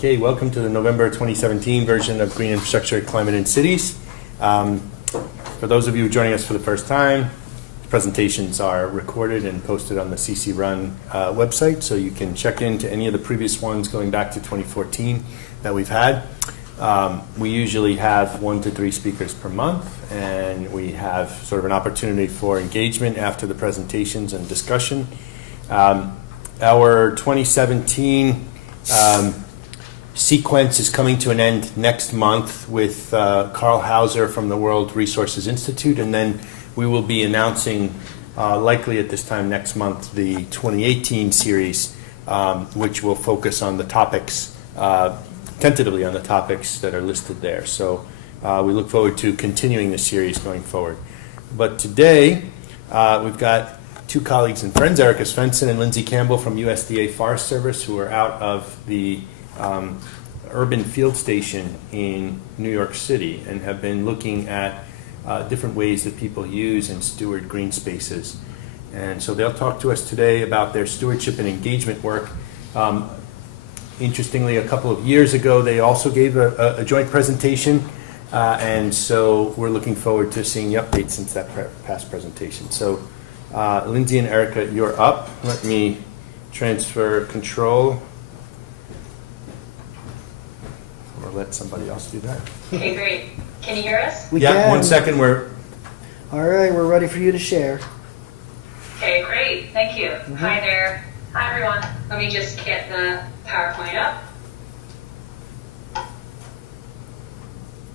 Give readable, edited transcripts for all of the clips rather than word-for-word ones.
Okay, welcome to the November 2017 version of Green Infrastructure, Climate and Cities. For those of you joining us for the first time, presentations are recorded and posted on the CC Run website, so you can check into any of the previous ones going back to 2014 that we've had. We usually have 1 to 3 speakers per month, and we have sort of an opportunity for engagement after the presentations and discussion. Our 2017 sequence is coming to an end next month with Carl Hauser from the World Resources Institute, and then we will be announcing, likely at this time next month, the 2018 series, which will focus on the topics, tentatively on the topics that are listed there. So we look forward to continuing the series going forward. But today, we've got 2 colleagues and friends, Erika Svendsen and Lindsay Campbell from USDA Forest Service, who are out of the urban field station in New York City and have been looking at different ways that people use and steward green spaces. And so they'll talk to us today about their stewardship and engagement work. Interestingly, a couple of years ago, they also gave a joint presentation, and so we're looking forward to seeing the updates since that past presentation. So Lindsay and Erika, you're up. Let me transfer control. Or let somebody else do that. Okay, great. Can you hear us? We yeah, can. 1 second. All right, we're ready for you to share. Okay, great. Thank you. Hi there. Hi, everyone. Let me just get the PowerPoint up.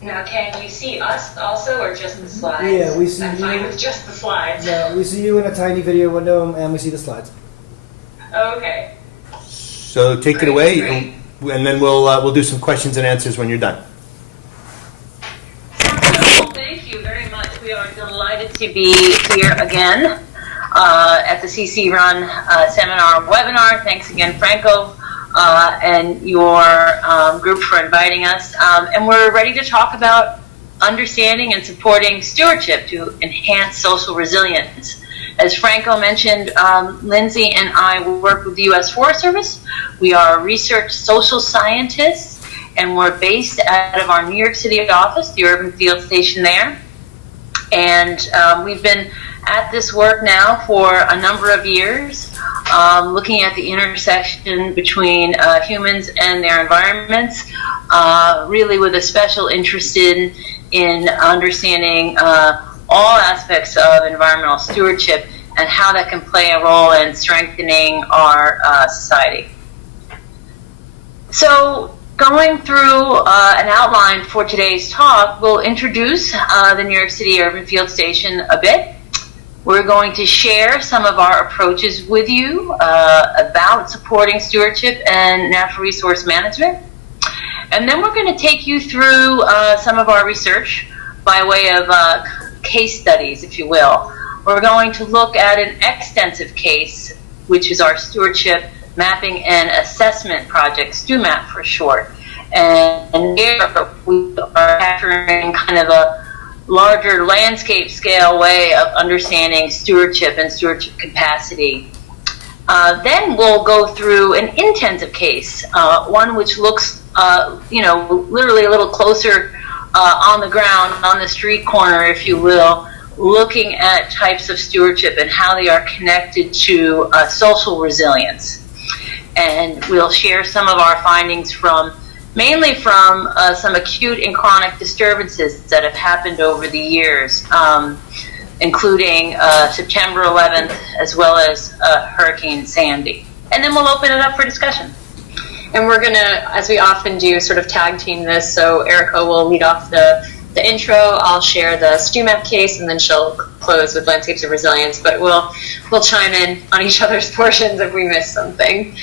Now, can you see us also, or just the slides? Yeah, we see I'm you. fine with just the slides. No, we see you in a tiny video window, and we see the slides. Okay. So take it Great, away, great. and then we'll do some questions and answers when you're done. Well, thank you very much. We are delighted to be here again at the CC Run seminar and webinar. Thanks again, Franco, and your group for inviting us. And we're ready to talk about understanding and supporting stewardship to enhance social resilience. As Franco mentioned, Lindsay and I work with the U.S. Forest Service. We are research social scientists, and we're based out of our New York City office, the urban field station there. And we've been at this work now for a number of years, looking at the intersection between humans and their environments, really with a special interest in understanding all aspects of environmental stewardship and how that can play a role in strengthening our society. So going through an outline for today's talk, we'll introduce the New York City Urban Field Station a bit. We're going to share some of our approaches with you about supporting stewardship and natural resource management. And then we're going to take you through some of our research by way of case studies, if you will. We're going to look at an extensive case, which is our stewardship mapping and assessment project, StewMap for short. And here we are capturing kind of a larger landscape scale way of understanding stewardship and stewardship capacity. Then we'll go through an intensive case, one which looks, literally a little closer on the ground, on the street corner, if you will, looking at types of stewardship and how they are connected to social resilience. And we'll share some of our findings mainly from some acute and chronic disturbances that have happened over the years, including September 11th, as well as Hurricane Sandy. And then we'll open it up for discussion. And we're going to, as we often do, sort of tag team this. So Erika will lead off the intro. I'll share the StewMap case, and then she'll close with landscapes of resilience. But we'll chime in on each other's portions if we miss something.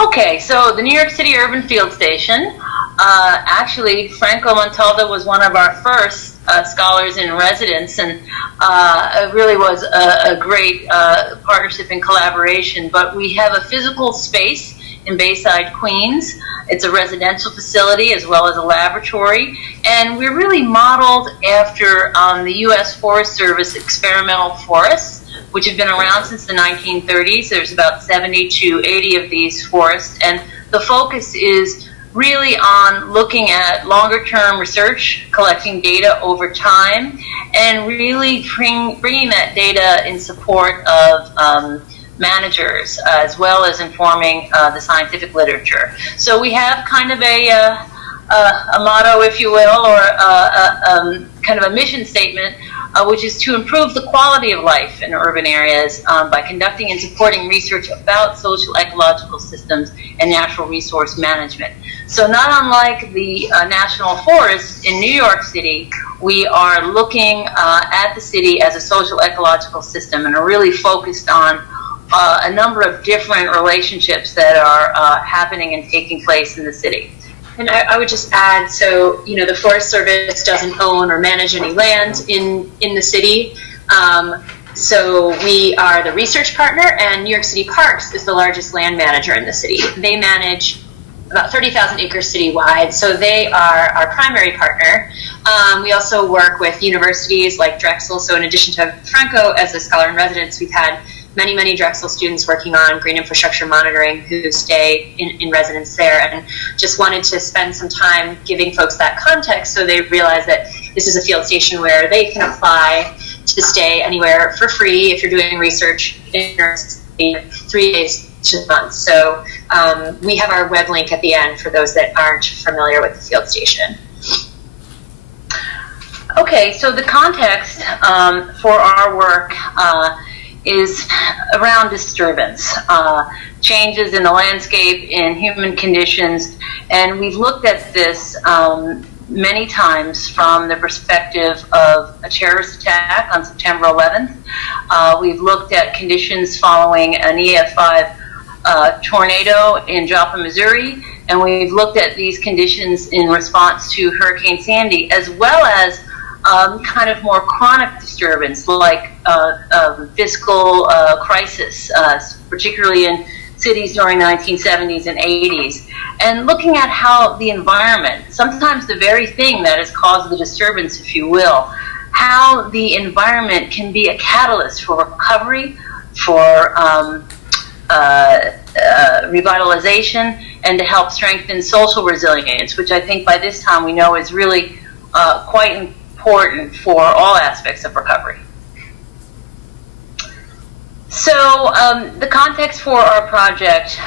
Okay, so the New York City Urban Field Station. Actually, Franco Montalva was one of our first scholars in residence, and it really was a great partnership and collaboration. But we have a physical space in Bayside, Queens. It's a residential facility as well as a laboratory, and we're really modeled after the U.S. Forest Service experimental forests, which have been around since the 1930s. There's about 70 to 80 of these forests, and the focus is really on looking at longer-term research, collecting data over time, and really bringing that data in support of managers, as well as informing the scientific literature. So we have kind of a motto, if you will, or kind of a mission statement, which is to improve the quality of life in urban areas by conducting and supporting research about social ecological systems and natural resource management. So not unlike the National Forest in New York City, we are looking at the city as a social ecological system and are really focused on a number of different relationships that are happening and taking place in the city. And I would just add, so, you know, the Forest Service doesn't own or manage any land in the city. So we are the research partner, and New York City Parks is the largest land manager in the city. They manage about 30,000 acres citywide, so they are our primary partner. We also work with universities like Drexel, so in addition to Franco as a scholar in residence, we've had many Drexel students working on green infrastructure monitoring who stay in residence there, and just wanted to spend some time giving folks that context so they realize that this is a field station where they can apply to stay anywhere for free if you're doing research in your city, 3 days to a month. So we have our web link at the end for those that aren't familiar with the field station. Okay, so the context for our work is around disturbance, changes in the landscape, in human conditions, and we've looked at this many times from the perspective of a terrorist attack on September 11th. We've looked at conditions following an EF5 tornado in Joplin, Missouri, and we've looked at these conditions in response to Hurricane Sandy, as well as kind of more chronic disturbance like fiscal crisis, particularly in cities during the 1970s and 80s, and looking at how the environment, sometimes the very thing that has caused the disturbance, if you will, how the environment can be a catalyst for recovery, for revitalization, and to help strengthen social resilience, which I think by this time we know is really quite important for all aspects of recovery. So the context for our project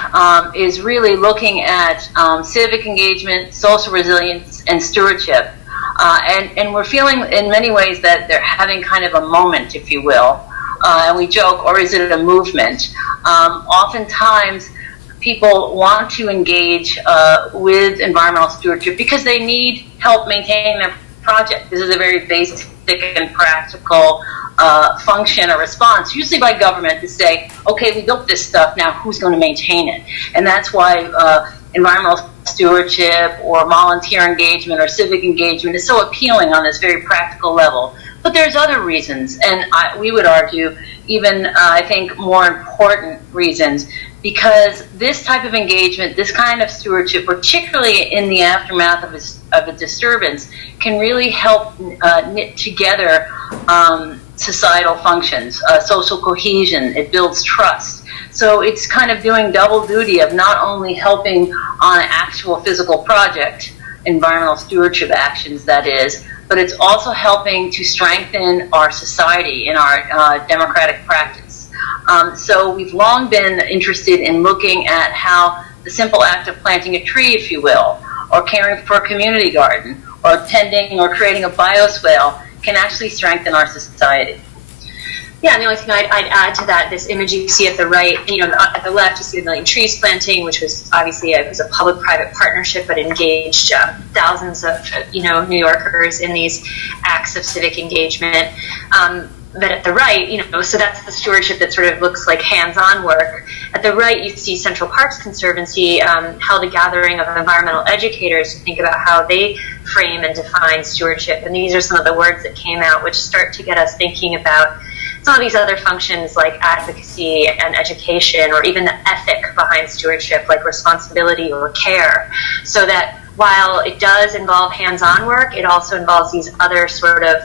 is really looking at civic engagement, social resilience, and stewardship. And we're feeling in many ways that they're having kind of a moment, if you will. And we joke, or is it a movement? Oftentimes, people want to engage with environmental stewardship because they need help maintaining their project. This is a very basic and practical function or response, usually by government, to say, okay, we built this stuff, now who's going to maintain it? And that's why environmental stewardship or volunteer engagement or civic engagement is so appealing on this very practical level. But there's other reasons, and we would argue even, I think, more important reasons, because this type of engagement, this kind of stewardship, particularly in the aftermath of a disturbance, can really help knit together societal functions, social cohesion. It builds trust. So it's kind of doing double duty of not only helping on an actual physical project, environmental stewardship actions that is, but it's also helping to strengthen our society in our democratic practice. So we've long been interested in looking at how the simple act of planting a tree, if you will, or caring for a community garden, or tending or creating a bioswale can actually strengthen our society. Yeah, and the only thing I'd add to that, this image you see at the right, at the left, you see the Million Trees planting, which was obviously it was a public-private partnership, but engaged thousands of New Yorkers in these acts of civic engagement. But at the right, so that's the stewardship that sort of looks like hands-on work. At the right, you see Central Parks Conservancy held a gathering of environmental educators to think about how they frame and define stewardship. And these are some of the words that came out, which start to get us thinking about some of these other functions like advocacy and education, or even the ethic behind stewardship, like responsibility or care. So that while it does involve hands-on work, it also involves these other sort of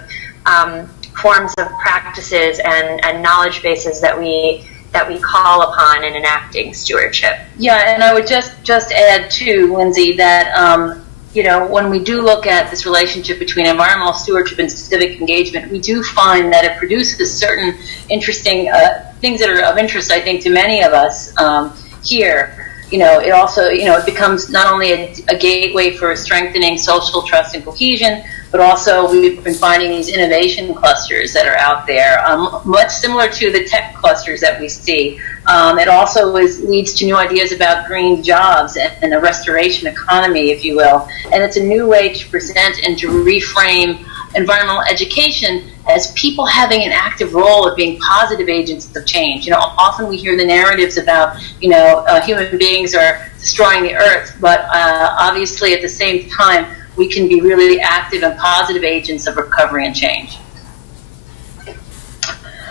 forms of practices and knowledge bases that we that we call upon in enacting stewardship. Yeah, and I would just add too, Lindsay, that when we do look at this relationship between environmental stewardship and civic engagement, we do find that it produces certain interesting things that are of interest, I think, to many of us here. It also, it becomes not only a gateway for strengthening social trust and cohesion, but also we've been finding these innovation clusters that are out there, much similar to the tech clusters that we see. It also leads to new ideas about green jobs and a restoration economy, if you will. And it's a new way to present and to reframe environmental education as people having an active role of being positive agents of change. Often we hear the narratives about, human beings are destroying the earth, but obviously at the same time, we can be really active and positive agents of recovery and change.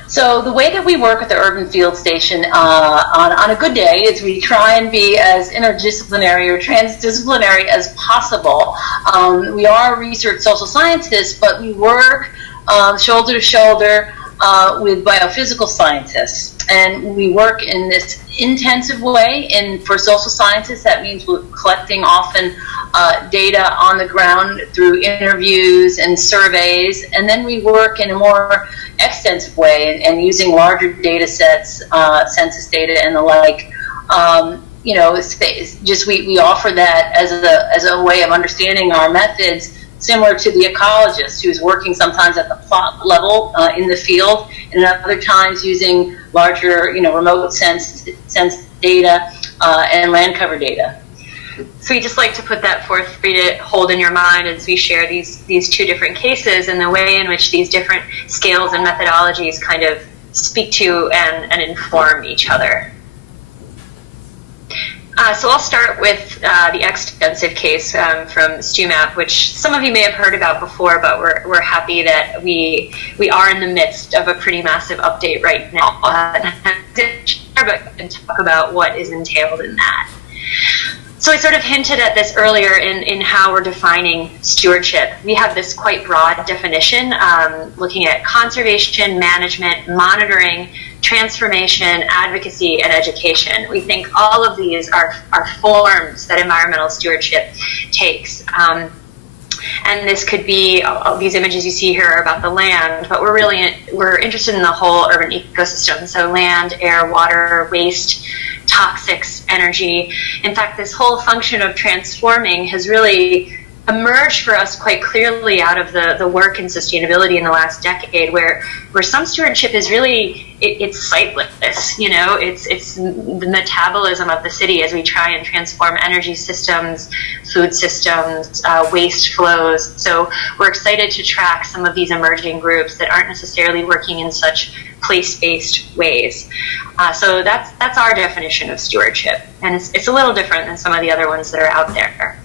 So the way that we work at the Urban Field Station on a good day is we try and be as interdisciplinary or transdisciplinary as possible. We are research social scientists, but we work shoulder to shoulder with biophysical scientists. And we work in this intensive way. And for social scientists, that means we're collecting often data on the ground through interviews and surveys. And then we work in a more extensive way and using larger data sets, census data and the like. We offer that as a way of understanding our methods, similar to the ecologist who's working sometimes at the plot level in the field, and other times using larger, remote sense data and land cover data. So we just like to put that forth for you to hold in your mind as we share these two different cases and the way in which these different scales and methodologies kind of speak to and inform each other. So I'll start with the extensive case from StewMap, which some of you may have heard about before, but we're happy that we are in the midst of a pretty massive update right now. But can talk about what is entailed in that. So I sort of hinted at this earlier in how we're defining stewardship. We have this quite broad definition, looking at conservation, management, monitoring, transformation, advocacy, and education. We think all of these are forms that environmental stewardship takes. And this could be, these images you see here are about the land, but we're interested in the whole urban ecosystem. So land, air, water, waste, toxics, energy. In fact, this whole function of transforming has really emerged for us quite clearly out of the work in sustainability in the last decade, where some stewardship is really, it's sightless, it's the metabolism of the city as we try and transform energy systems, food systems, waste flows. So we're excited to track some of these emerging groups that aren't necessarily working in such place-based ways. So that's our definition of stewardship, and it's a little different than some of the other ones that are out there.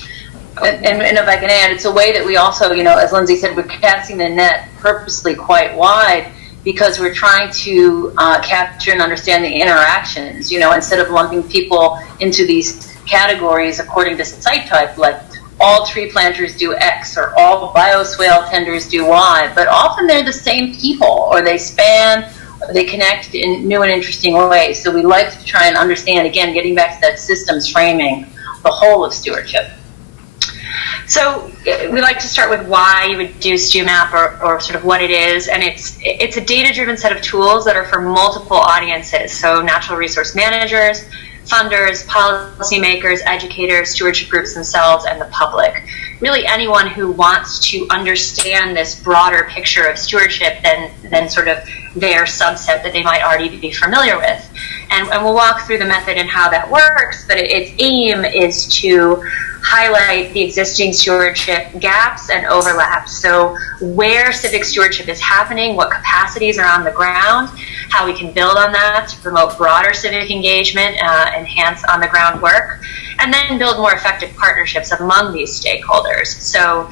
And if I can add, it's a way that we also, as Lindsay said, we're casting the net purposely quite wide because we're trying to capture and understand the interactions, instead of lumping people into these categories according to site type, like all tree planters do X or all bioswale tenders do Y, but often they're the same people, or they span, or they connect in new and interesting ways. So we like to try and understand, again, getting back to that systems framing, the whole of stewardship. So we like to start with why you would do StewMap or sort of what it is, and it's a data-driven set of tools that are for multiple audiences, so natural resource managers, funders, policymakers, educators, stewardship groups themselves, and the public. Really anyone who wants to understand this broader picture of stewardship than sort of their subset that they might already be familiar with. And we'll walk through the method and how that works, but its aim is to highlight the existing stewardship gaps and overlaps. So where civic stewardship is happening, what capacities are on the ground, how we can build on that to promote broader civic engagement, enhance on the ground work, and then build more effective partnerships among these stakeholders. So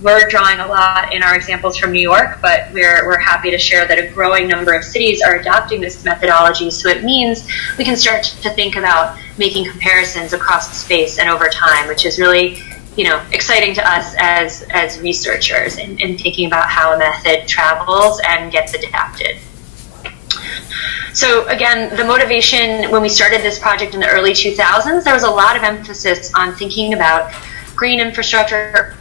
we're drawing a lot in our examples from New York, but we're happy to share that a growing number of cities are adopting this methodology. So it means we can start to think about making comparisons across the space and over time, which is really, exciting to us as researchers in thinking about how a method travels and gets adapted. So again, the motivation when we started this project in the early 2000s, there was a lot of emphasis on thinking about green infrastructure,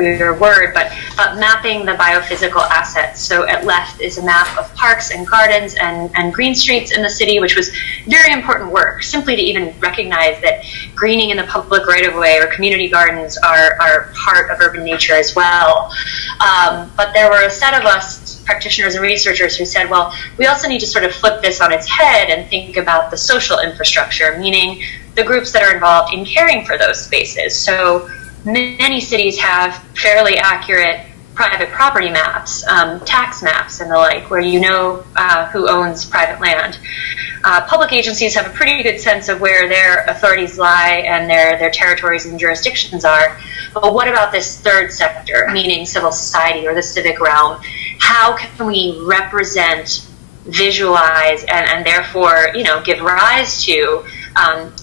your word, but mapping the biophysical assets. So at left is a map of parks and gardens and green streets in the city, which was very important work, simply to even recognize that greening in the public right-of-way or community gardens are part of urban nature as well. But there were a set of us, practitioners and researchers, who said, well, we also need to sort of flip this on its head and think about the social infrastructure, meaning the groups that are involved in caring for those spaces. So many cities have fairly accurate private property maps, tax maps and the like, where you know who owns private land. Public agencies have a pretty good sense of where their authorities lie and their territories and jurisdictions are. But what about this third sector, meaning civil society or the civic realm? How can we represent, visualize, and therefore, give rise to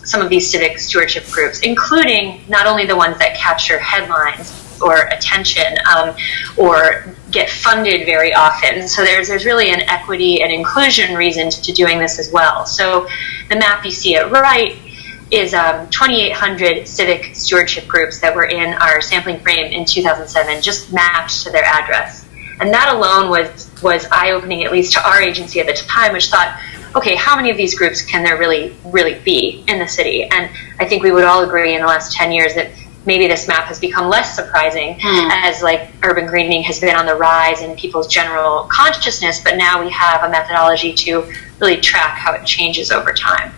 some of these civic stewardship groups, including not only the ones that capture headlines or attention or get funded very often. So there's really an equity and inclusion reason to doing this as well. So the map you see at right is 2,800 civic stewardship groups that were in our sampling frame in 2007, just mapped to their address. And that alone was eye-opening, at least to our agency at the time, which thought, okay, how many of these groups can there really be in the city? And I think we would all agree in the last 10 years that maybe this map has become less surprising as urban greening has been on the rise in people's general consciousness, but now we have a methodology to really track how it changes over time.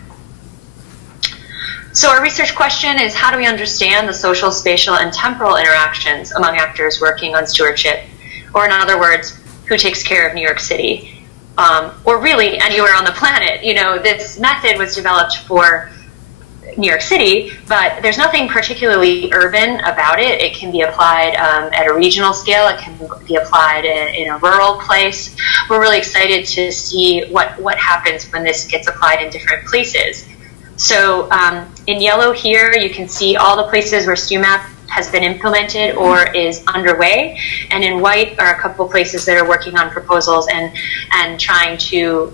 So our research question is, how do we understand the social, spatial, and temporal interactions among actors working on stewardship? Or in other words, who takes care of New York City? Or really anywhere on the planet. This method was developed for New York City, but there's nothing particularly urban about it. It can be applied at a regional scale. It can be applied in a rural place. We're really excited to see what happens when this gets applied in different places. So in yellow here, you can see all the places where StewMap has been implemented or is underway, and in white are a couple places that are working on proposals and trying to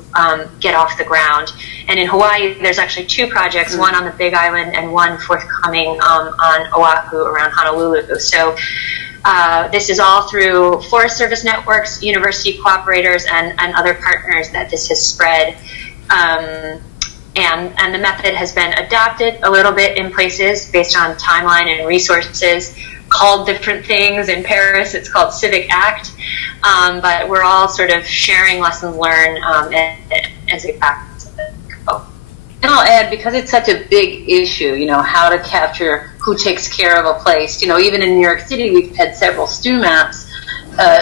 get off the ground. And in Hawaii, there's actually two projects, one on the Big Island and one forthcoming on Oahu around Honolulu. So this is all through Forest Service networks, university cooperators, and other partners that this has spread. And the method has been adapted a little bit in places based on timeline and resources, called different things. In Paris, it's called Civic Act, but we're all sort of sharing lessons learned as we practice it. And I'll add, because it's such a big issue, how to capture who takes care of a place. Even in New York City, we've had several stew maps,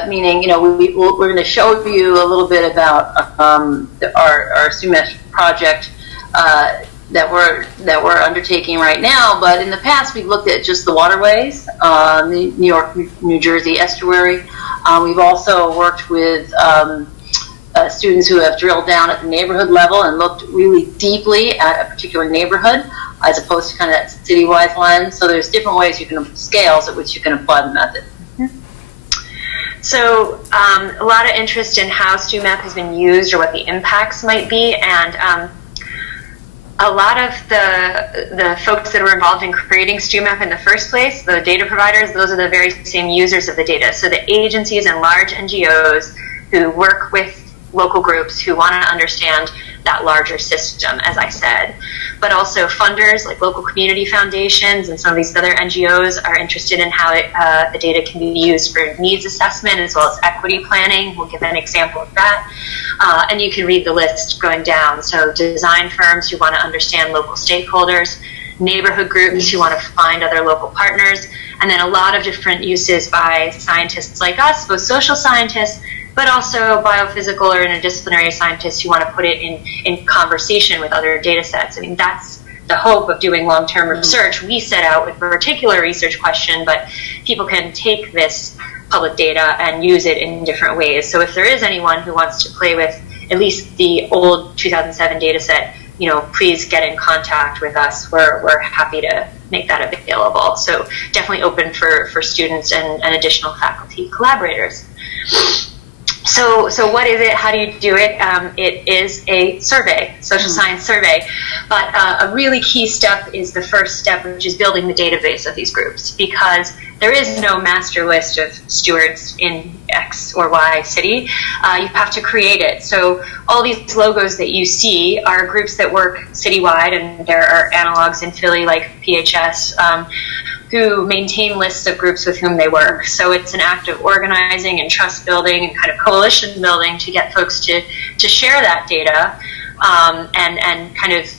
meaning, we're going to show you a little bit about our stew map project that we're undertaking right now. But in the past, we've looked at just the waterways, the New York, New Jersey estuary. We've also worked with students who have drilled down at the neighborhood level and looked really deeply at a particular neighborhood, as opposed to kind of that city-wide lens. So there's different ways scales at which you can apply the method. So a lot of interest in how StewMap has been used or what the impacts might be, and a lot of the folks that were involved in creating StewMap in the first place, the data providers, those are the very same users of the data. So the agencies and large NGOs who work with local groups who want to understand that larger system, as I said. But also funders like local community foundations and some of these other NGOs are interested in how the data can be used for needs assessment as well as equity planning. We'll give an example of that. And you can read the list going down. So design firms who want to understand local stakeholders, neighborhood groups who want to find other local partners, and then a lot of different uses by scientists like us, both social scientists, but also biophysical or interdisciplinary scientists who want to put it in conversation with other data sets. I mean, that's the hope of doing long-term research. We set out with a particular research question, but people can take this public data and use it in different ways. So if there is anyone who wants to play with at least the old 2007 data set, please get in contact with us. We're happy to make that available. So definitely open for students and additional faculty collaborators. So what is it? How do you do it? It is a survey, social science survey. But a really key step is the first step, which is building the database of these groups, because there is no master list of stewards in X or Y city. You have to create it. So all these logos that you see are groups that work citywide, and there are analogs in Philly like PHS, who maintain lists of groups with whom they work. So it's an act of organizing and trust building and kind of coalition building to get folks to share that data, and kind of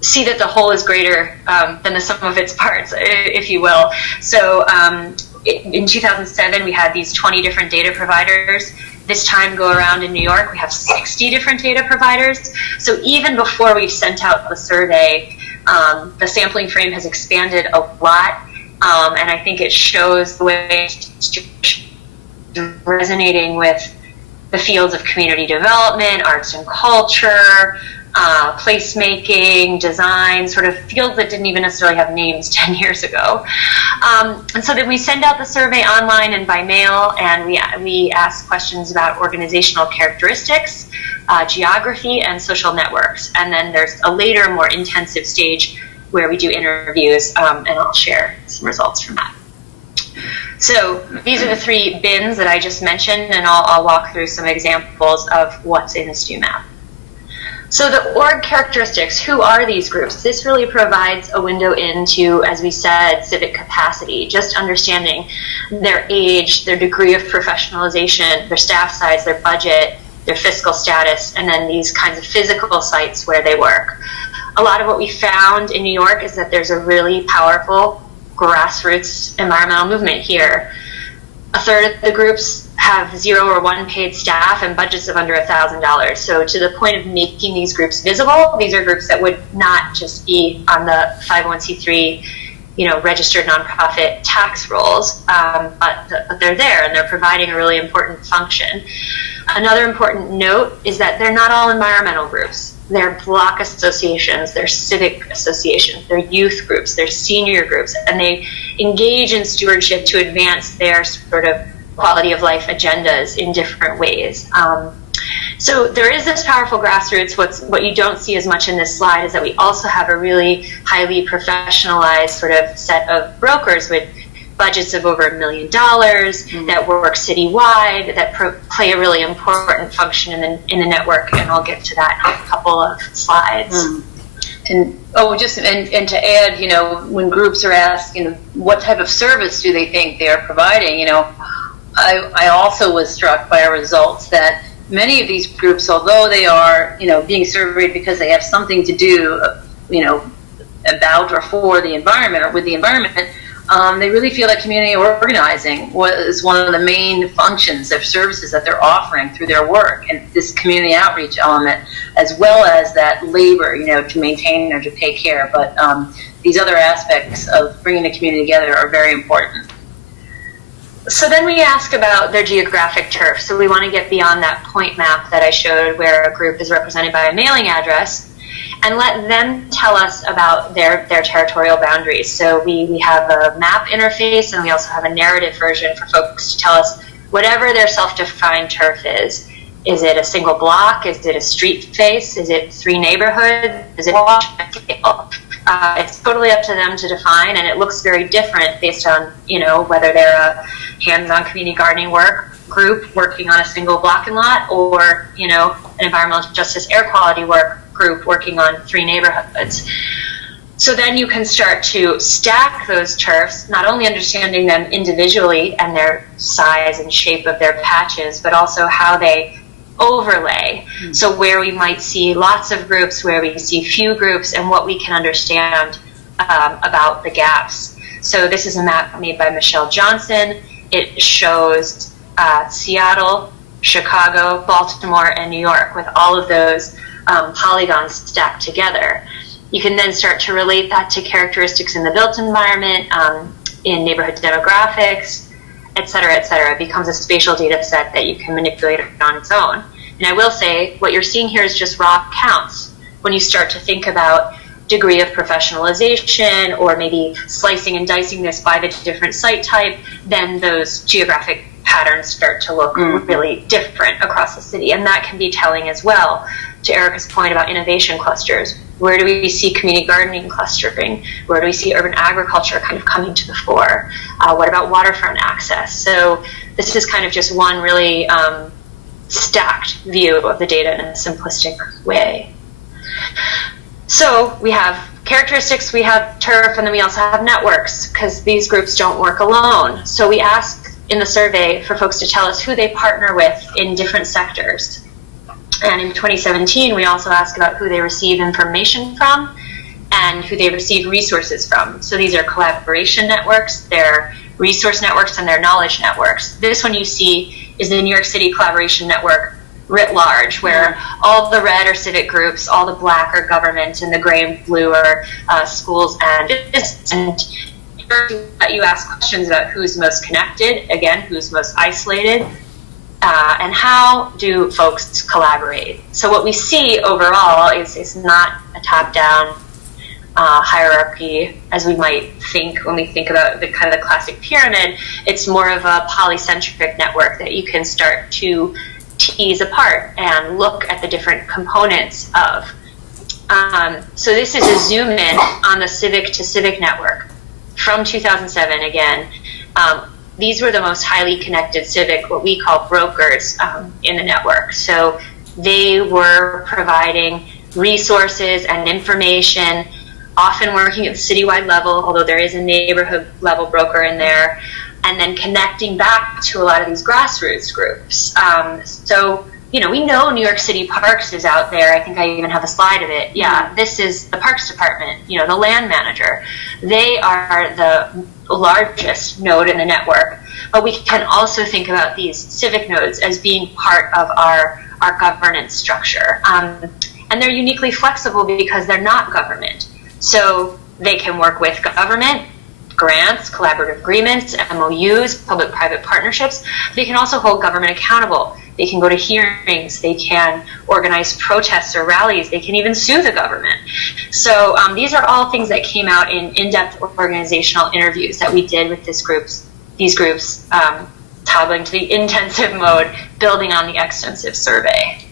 see that the whole is greater than the sum of its parts, if you will. So in 2007, we had these 20 different data providers. This time go around in New York, we have 60 different data providers. So even before we've sent out the survey, the sampling frame has expanded a lot, and I think it shows the way it's resonating with the fields of community development, arts and culture, placemaking, design, sort of fields that didn't even necessarily have names 10 years ago. And so then we send out the survey online and by mail, and we ask questions about organizational characteristics, geography, and social networks. And then there's a later, more intensive stage where we do interviews, and I'll share some results from that. So these are the 3 bins that I just mentioned, and I'll walk through some examples of what's in StewMap. So the org characteristics, who are these groups? This really provides a window into, as we said, civic capacity, just understanding their age, their degree of professionalization, their staff size, their budget, their fiscal status, and then these kinds of physical sites where they work. A lot of what we found in New York is that there's a really powerful grassroots environmental movement here. A third of the groups have 0 or 1 paid staff and budgets of under $1,000. So to the point of making these groups visible, these are groups that would not just be on the 501c3, registered nonprofit tax rolls, but they're there and they're providing a really important function. Another important note is that they're not all environmental groups. They're block associations, they're civic associations, they're youth groups, they're senior groups, and they engage in stewardship to advance their sort of quality of life agendas in different ways. So there is this powerful grassroots. What you don't see as much in this slide is that we also have a really highly professionalized sort of set of brokers with budgets of over $1 million that work citywide, that play a really important function in the network, and I'll get to that in a couple of slides. And to add, when groups are asked, what type of service do they think they are providing, I also was struck by our results that many of these groups, although they are, being surveyed because they have something to do, about or for the environment or with the environment, they really feel that community organizing was one of the main functions of services that they're offering through their work, and this community outreach element, as well as that labor, to maintain or to pay care. But these other aspects of bringing the community together are very important. So then we ask about their geographic turf. So we want to get beyond that point map that I showed where a group is represented by a mailing address, and let them tell us about their territorial boundaries. So we have a map interface, and we also have a narrative version for folks to tell us whatever their self-defined turf is. Is it a single block? Is it a street face? Is it 3 neighborhoods? Is it it's totally up to them to define, and it looks very different based on, whether they're a hands-on community gardening group working on a single block and lot, or, an environmental justice air quality group working on 3 neighborhoods. So then you can start to stack those turfs, not only understanding them individually and their size and shape of their patches, but also how they overlay. So where we might see lots of groups, where we see few groups, and what we can understand about the gaps. So this is a map made by Michelle Johnson. It shows Seattle, Chicago, Baltimore, and New York with all of those polygons stacked together. You can then start to relate that to characteristics in the built environment, in neighborhood demographics, et cetera, et cetera. It becomes a spatial data set that you can manipulate on its own. And I will say, what you're seeing here is just raw counts. When you start to think about degree of professionalization, or maybe slicing and dicing this by the different site type, then those geographic patterns start to look really different across the city. And that can be telling as well. To Erika's point about innovation clusters, where do we see community gardening clustering? Where do we see urban agriculture kind of coming to the fore? What about waterfront access? So this is kind of just one really stacked view of the data in a simplistic way. So we have characteristics, we have turf, and then we also have networks, because these groups don't work alone. So we ask in the survey for folks to tell us who they partner with in different sectors. And in 2017, we also asked about who they receive information from and who they receive resources from. So these are collaboration networks, they're resource networks, and they're knowledge networks. This one you see is the New York City Collaboration Network writ large, where all the red are civic groups, all the black are government, and the gray and blue are schools and business. And you ask questions about who's most connected, again, who's most isolated, and how do folks collaborate. So what we see overall is not a top-down hierarchy as we might think when we think about the kind of the classic pyramid. It's more of a polycentric network that you can start to tease apart and look at the different components of. So this is a zoom in on the civic to civic network from 2007 again. These were the most highly connected civic, what we call brokers in the network. So they were providing resources and information, often working at the citywide level, although there is a neighborhood level broker in there, and then connecting back to a lot of these grassroots groups. So, you know, we know New York City Parks is out there. I think I even have a slide of it. Yeah, this is the Parks Department, you know, the land manager. They are the largest node in the network. But we can also think about these civic nodes as being part of our governance structure. And they're uniquely flexible because they're not government. So they can work with government, grants, collaborative agreements, MOUs, public-private partnerships. They can also hold government accountable. They can go to hearings. They can organize protests or rallies. They can even sue the government. So these are all things that came out in in-depth organizational interviews that we did with these groups, toggling to the intensive mode, building on the extensive survey.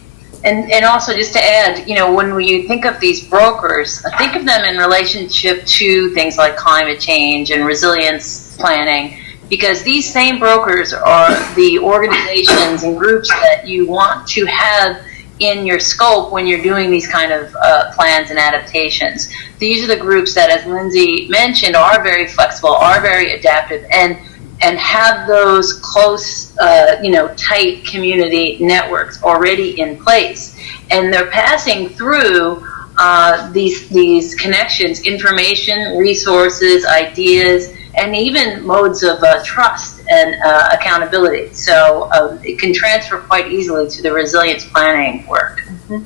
And also just to add, you know, when you think of these brokers, think of them in relationship to things like climate change and resilience planning, because these same brokers are the organizations and groups that you want to have in your scope when you're doing these kind of plans and adaptations. These are the groups that, as Lindsay mentioned, are very flexible, are very adaptive, and have those close, tight community networks already in place. And they're passing through these connections, information, resources, ideas, and even modes of trust and accountability. So it can transfer quite easily to the resilience planning work. Mm-hmm.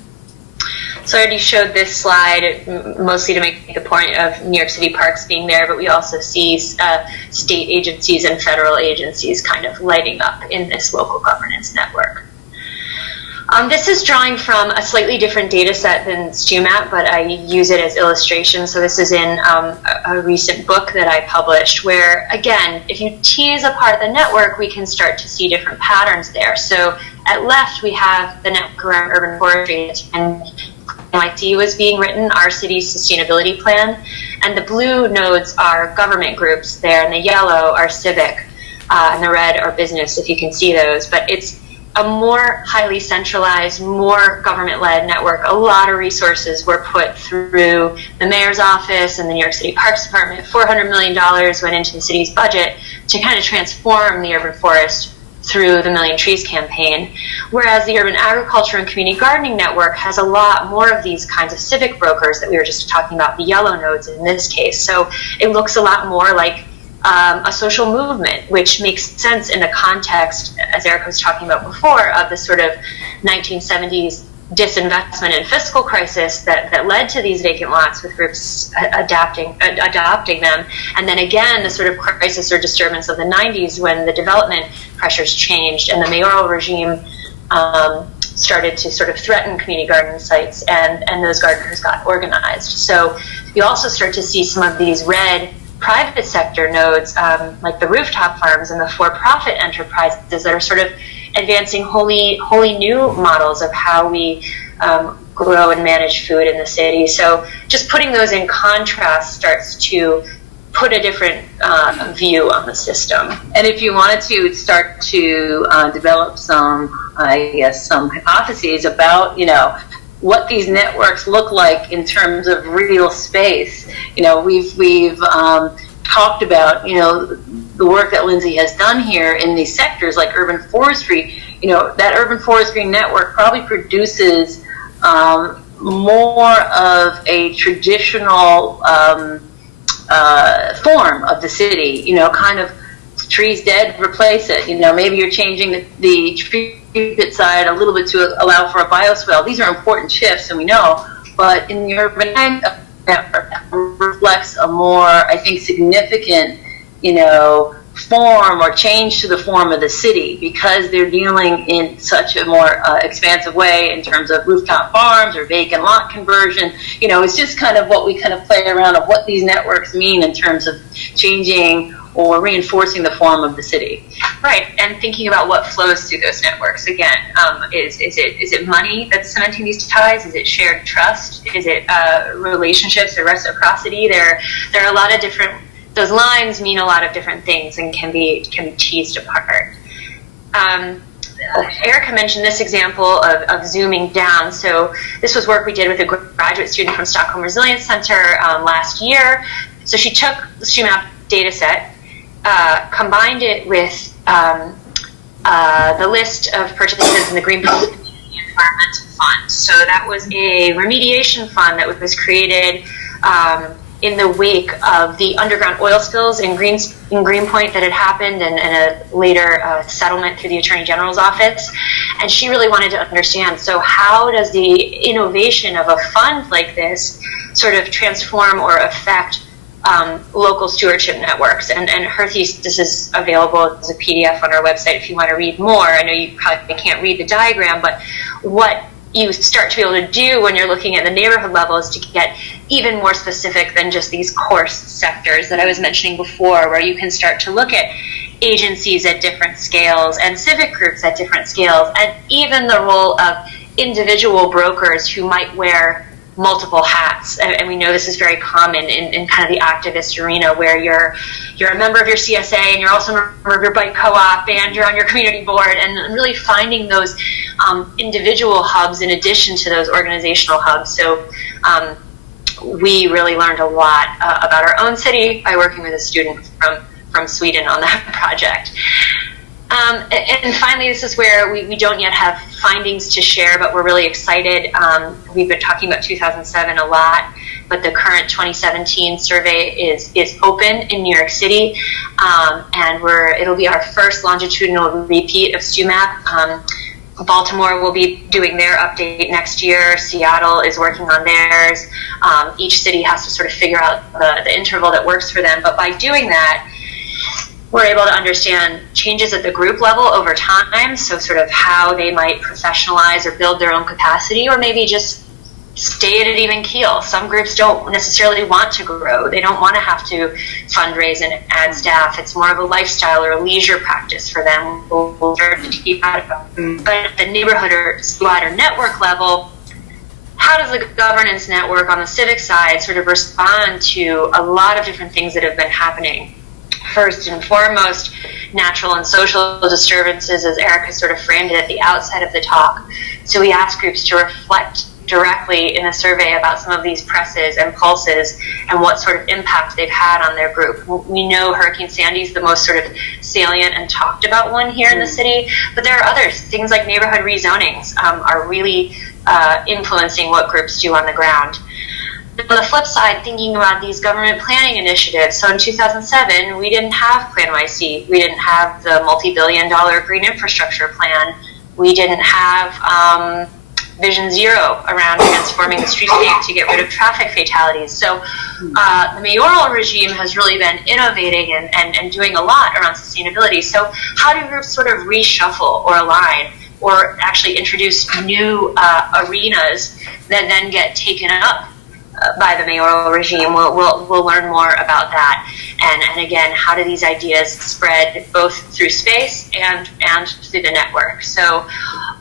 So I already showed this slide mostly to make the point of New York City Parks being there, but we also see state agencies and federal agencies kind of lighting up in this local governance network. This is drawing from a slightly different data set than StewMap, but I use it as illustration. So this is in a recent book that I published where, again, if you tease apart the network, we can start to see different patterns there. So at left, we have the network around urban forestry, and NYC was being written, our city's sustainability plan, and the blue nodes are government groups there, and the yellow are civic, and the red are business, if you can see those. But it's a more highly centralized, more government-led network. A lot of resources were put through the mayor's office and the New York City Parks Department. $400 million went into the city's budget to kind of transform the urban forest through the Million Trees campaign, whereas the Urban Agriculture and Community Gardening Network has a lot more of these kinds of civic brokers that we were just talking about, the yellow nodes in this case. So it looks a lot more like a social movement, which makes sense in the context, as Erika was talking about before, of the sort of 1970s disinvestment and fiscal crisis that led to these vacant lots with groups adopting them. And then again, the sort of crisis or disturbance of the 90s when the development pressures changed and the mayoral regime started to sort of threaten community garden sites, and those gardeners got organized. So you also start to see some of these red private sector nodes, like the rooftop farms and the for-profit enterprises that are sort of advancing wholly new models of how we grow and manage food in the city. So just putting those in contrast starts to put a different view on the system. And if you wanted to start to develop some hypotheses about, what these networks look like in terms of real space. We've talked about, the work that Lindsay has done here in these sectors like urban forestry. That urban forestry network probably produces more of a traditional form of the city, kind of trees dead, replace it. Maybe you're changing the tree pit side a little bit to allow for a bioswale. These are important shifts, and we know, but in the urban network reflects a more, I think, significant, form or change to the form of the city, because they're dealing in such a more expansive way in terms of rooftop farms or vacant lot conversion. It's just kind of what we kind of play around of what these networks mean in terms of changing or reinforcing the form of the city. Right, and thinking about what flows through those networks. Again, is it money that's cementing these ties? Is it shared trust? Is it relationships or reciprocity? There are a lot of different. Those lines mean a lot of different things and can be teased apart. Erika mentioned this example of zooming down. So this was work we did with a graduate student from Stockholm Resilience Center last year. So she took the StreamMap data set, combined it with the list of participants in the Green Environmental Fund. So that was a remediation fund that was created in the wake of the underground oil spills in Greenpoint that had happened, and a later settlement through the Attorney General's office. And she really wanted to understand, so how does the innovation of a fund like this sort of transform or affect local stewardship networks? And her thesis is available as a PDF on our website if you want to read more. I know you probably can't read the diagram, but what you start to be able to do when you're looking at the neighborhood level is to get even more specific than just these coarse sectors that I was mentioning before, where you can start to look at agencies at different scales and civic groups at different scales, and even the role of individual brokers who might wear multiple hats. And we know this is very common in kind of the activist arena, where you're a member of your CSA and you're also a member of your bike co-op and you're on your community board, and really finding those individual hubs in addition to those organizational hubs. So we really learned a lot about our own city by working with a student from Sweden on that project. And finally, this is where we don't yet have findings to share, but we're really excited. We've been talking about 2007 a lot, but the current 2017 survey is open in New York City, and it'll be our first longitudinal repeat of StewMap. Baltimore will be doing their update next year. Seattle is working on theirs. Each city has to sort of figure out the interval that works for them. But by doing that, we're able to understand changes at the group level over time, so sort of how they might professionalize or build their own capacity, or maybe just stay at an even keel. Some groups don't necessarily want to grow. They don't want to have to fundraise and add staff. It's more of a lifestyle or a leisure practice for them. We'll start to keep out of it. But at the neighborhood or wider network level, how does the governance network on the civic side sort of respond to a lot of different things that have been happening? First and foremost, natural and social disturbances, as Erika sort of framed it at the outset of the talk. So we asked groups to reflect directly in a survey about some of these presses and pulses and what sort of impact they've had on their group. We know Hurricane Sandy is the most sort of salient and talked about one here in the city, but there are others. Things like neighborhood rezonings are really influencing what groups do on the ground. On the flip side, thinking about these government planning initiatives. So in 2007, we didn't have Plan YC. We didn't have the multi-billion-dollar green infrastructure plan. We didn't have Vision Zero around transforming the streetscape to get rid of traffic fatalities. So the mayoral regime has really been innovating and doing a lot around sustainability. So how do groups sort of reshuffle or align or actually introduce new arenas that then get taken up by the mayoral regime. We'll learn more about that. And again, how do these ideas spread both through space and through the network? So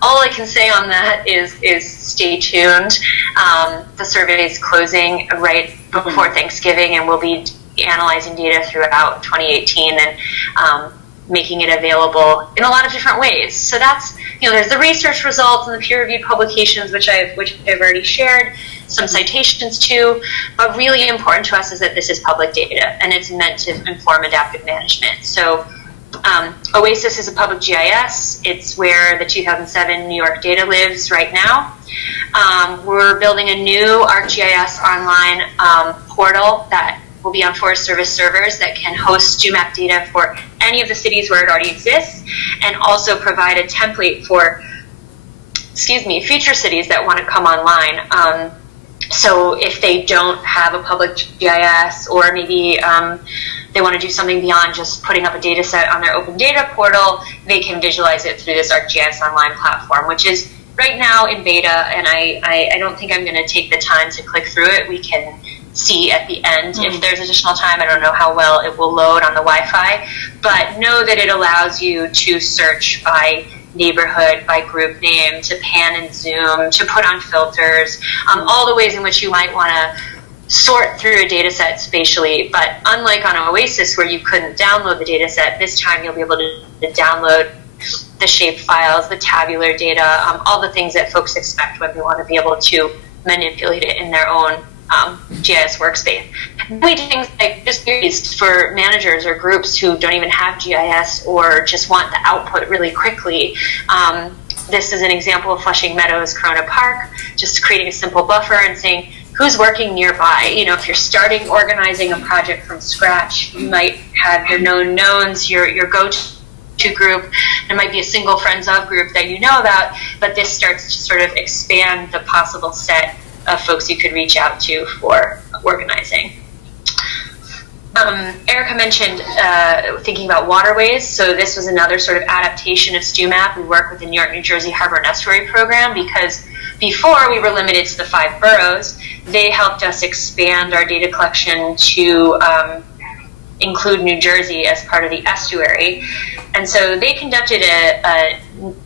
all I can say on that is stay tuned. The survey is closing right before Thanksgiving, and we'll be analyzing data throughout 2018 and making it available in a lot of different ways. So that's, there's the research results and the peer-reviewed publications, which I've already shared, some citations too, but really important to us is that this is public data and it's meant to inform adaptive management. So OASIS is a public GIS. It's where the 2007 New York data lives right now. We're building a new ArcGIS Online portal that will be on Forest Service servers that can host StewMap data for any of the cities where it already exists, and also provide a template for, future cities that want to come online. So if they don't have a public GIS, or maybe they want to do something beyond just putting up a data set on their open data portal, they can visualize it through this ArcGIS Online platform, which is right now in beta, and I don't think I'm going to take the time to click through it. We can see at the end if there's additional time. I don't know how well it will load on the Wi-Fi, but know that it allows you to search by neighborhood, by group name, to pan and zoom, to put on filters, all the ways in which you might want to sort through a data set spatially. But unlike on OASIS where you couldn't download the data set, this time you'll be able to download the shape files, the tabular data, all the things that folks expect when they want to be able to manipulate it in their own GIS workspace. We do things like just used for managers or groups who don't even have GIS or just want the output really quickly. This is an example of Flushing Meadows, Corona Park, just creating a simple buffer and saying who's working nearby. If you're starting organizing a project from scratch, you might have your known knowns, your go-to group. There might be a single friends of group that you know about, but this starts to sort of expand the possible set of folks you could reach out to for organizing. Erika mentioned thinking about waterways, so this was another sort of adaptation of StewMap. We work with the New York, New Jersey Harbor and Estuary Program because before we were limited to the 5 boroughs. They helped us expand our data collection to include New Jersey as part of the estuary. And so they conducted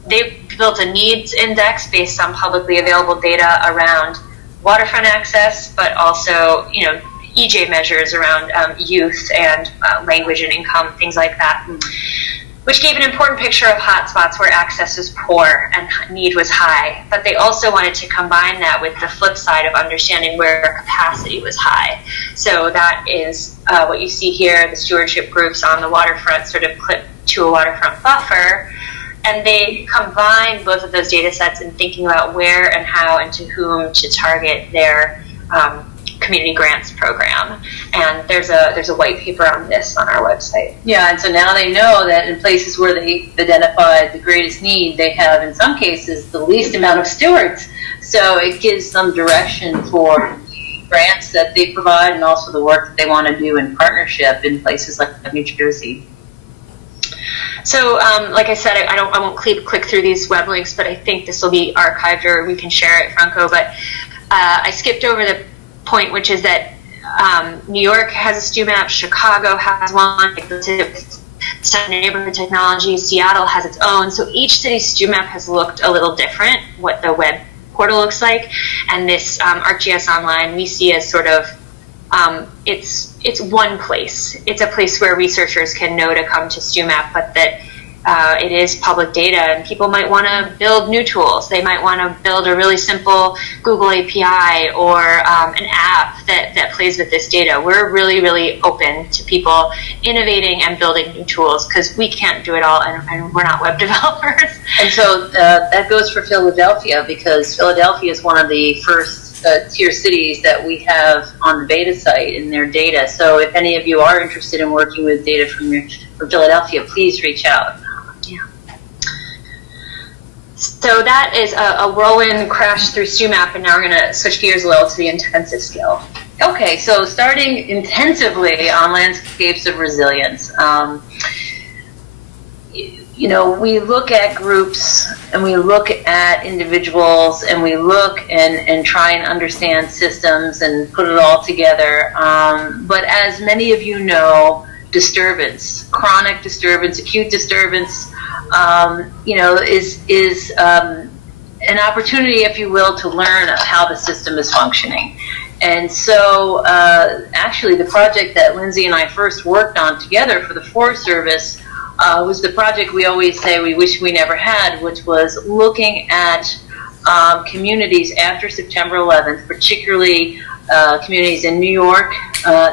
they built a needs index based on publicly available data around waterfront access, but also, EJ measures around youth and language and income, things like that, which gave an important picture of hotspots where access was poor and need was high. But they also wanted to combine that with the flip side of understanding where capacity was high. So that is what you see here, the stewardship groups on the waterfront sort of clipped to a waterfront buffer. And they combine both of those data sets in thinking about where and how and to whom to target their community grants program. And there's a white paper on this on our website. Yeah, and so now they know that in places where they identified the greatest need, they have, in some cases, the least amount of stewards. So it gives some direction for grants that they provide and also the work that they want to do in partnership in places like New Jersey. So, like I said, I won't click through these web links, but I think this will be archived or we can share it, Franco. But I skipped over the point, which is that New York has a StewMap, Chicago has one, neighborhood technology, Seattle has its own. So each city's StewMap has looked a little different, what the web portal looks like. And this ArcGIS Online we see as sort of it's one place. It's a place where researchers can know to come to StewMap, but that it is public data, and people might want to build new tools. They might want to build a really simple Google API or an app that plays with this data. We're really, really open to people innovating and building new tools because we can't do it all, and we're not web developers. And so that goes for Philadelphia, because Philadelphia is one of the first tier cities that we have on the beta site in their data. So if any of you are interested in working with data from Philadelphia, please reach out. Yeah. So that is a whirlwind crash through StewMap, and now we're going to switch gears a little to the intensive skill. Okay, so starting intensively on landscapes of resilience. we look at groups and we look at individuals and we look and try and understand systems and put it all together. But as many of you know, disturbance, chronic disturbance, acute disturbance, is an opportunity, if you will, to learn how the system is functioning. And so actually the project that Lindsay and I first worked on together for the Forest Service was the project we always say we wish we never had, which was looking at communities after September 11th, particularly communities in New York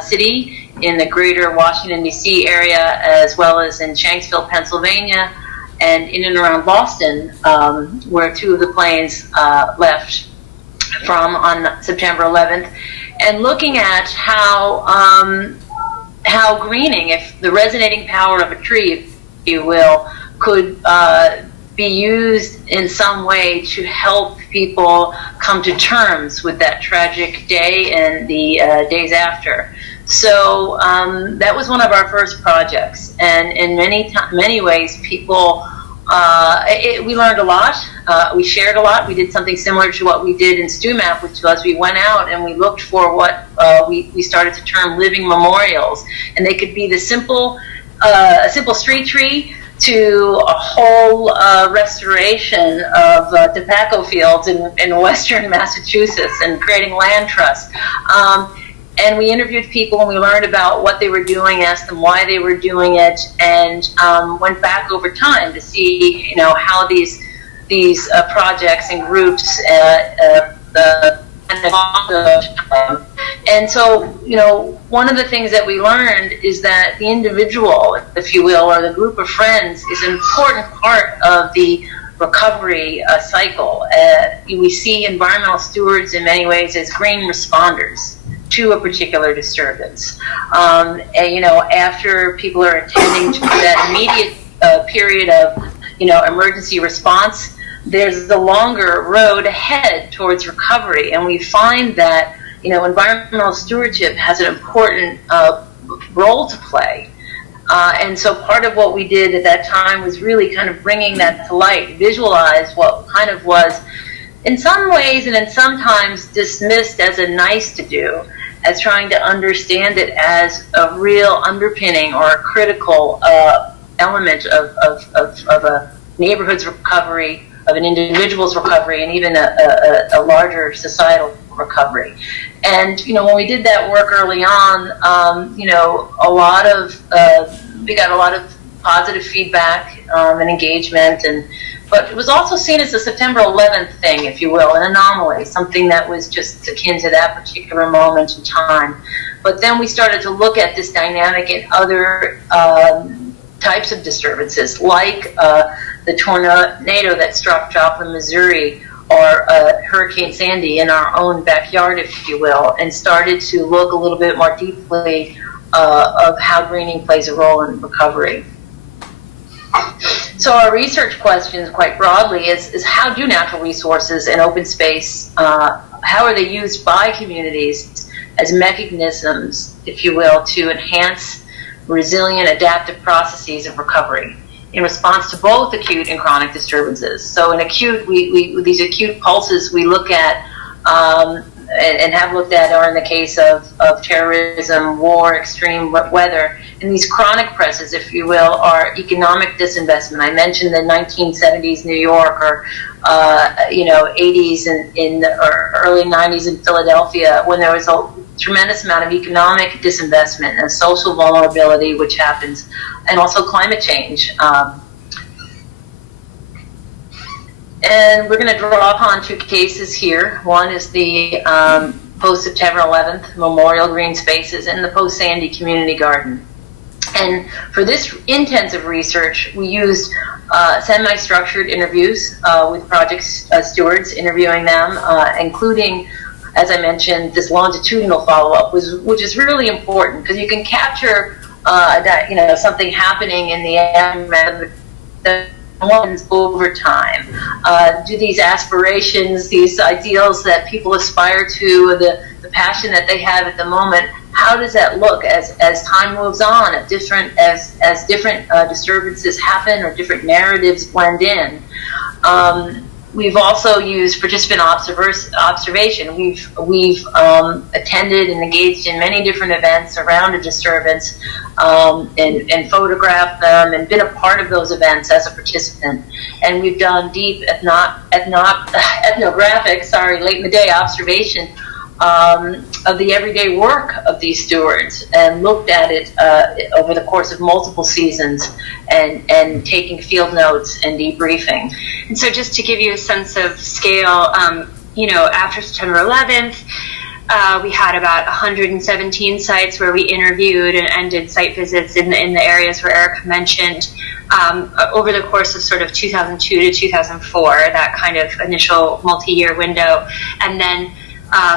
City, in the greater Washington, D.C. area, as well as in Shanksville, Pennsylvania, and in and around Boston, where two of the planes left from on September 11th, and looking at how greening, if the resonating power of a tree, if you will, could be used in some way to help people come to terms with that tragic day and the days after. So that was one of our first projects, and in many ways, people, we learned a lot, we shared a lot. We did something similar to what we did in StewMap, which was we went out and we looked for what we started to term living memorials, and they could be a simple street tree to a whole restoration of tobacco fields in western Massachusetts and creating land trusts. And we interviewed people and we learned about what they were doing, asked them why they were doing it, and went back over time to see, how these projects and groups and so, one of the things that we learned is that the individual, if you will, or the group of friends is an important part of the recovery cycle. We see environmental stewards in many ways as green responders to a particular disturbance. After people are attending to that immediate period of, emergency response, there's the longer road ahead towards recovery. And we find that, environmental stewardship has an important role to play. And so part of what we did at that time was really kind of bringing that to light, visualize what kind of was, in some ways and in sometimes dismissed as a nice to do, as trying to understand it as a real underpinning or a critical element of a neighborhood's recovery, of an individual's recovery, and even a larger societal recovery. And when we did that work early on, we got a lot of positive feedback and engagement, but it was also seen as a September 11th thing, if you will, an anomaly, something that was just akin to that particular moment in time. But then we started to look at this dynamic in other types of disturbances, like the tornado that struck Joplin, Missouri, or Hurricane Sandy in our own backyard, if you will, and started to look a little bit more deeply of how greening plays a role in recovery. So our research questions, quite broadly, is how do natural resources and open space, how are they used by communities as mechanisms, if you will, to enhance resilient adaptive processes of recovery in response to both acute and chronic disturbances. So in acute, these acute pulses we look at and have looked at are in the case of terrorism, war, extreme weather. And these chronic presses, if you will, are economic disinvestment. I mentioned the 1970s New York, or 80s or early 90s in Philadelphia, when there was a tremendous amount of economic disinvestment and social vulnerability, which happens, and also climate change. And we're going to draw upon two cases here. One is the post-September 11th Memorial Green Spaces and the post-Sandy Community Garden. And for this intensive research, we used semi-structured interviews with project stewards, interviewing them, including, as I mentioned, this longitudinal follow-up, which is really important because you can capture something happening in the aftermath over time. Do these aspirations, these ideals that people aspire to, the passion that they have at the moment, how does that look as time moves on, as different disturbances happen or different narratives blend in. We've also used participant observation. We've attended and engaged in many different events around a disturbance, and photographed them and been a part of those events as a participant. And we've done deep ethnographic, late in the day observation of the everyday work of these stewards, and looked at it over the course of multiple seasons, and taking field notes and debriefing. And so just to give you a sense of scale, after September 11th, we had about 117 sites where we interviewed and did site visits in the areas where Erika mentioned. Over the course of sort of 2002 to 2004, that kind of initial multi-year window. And then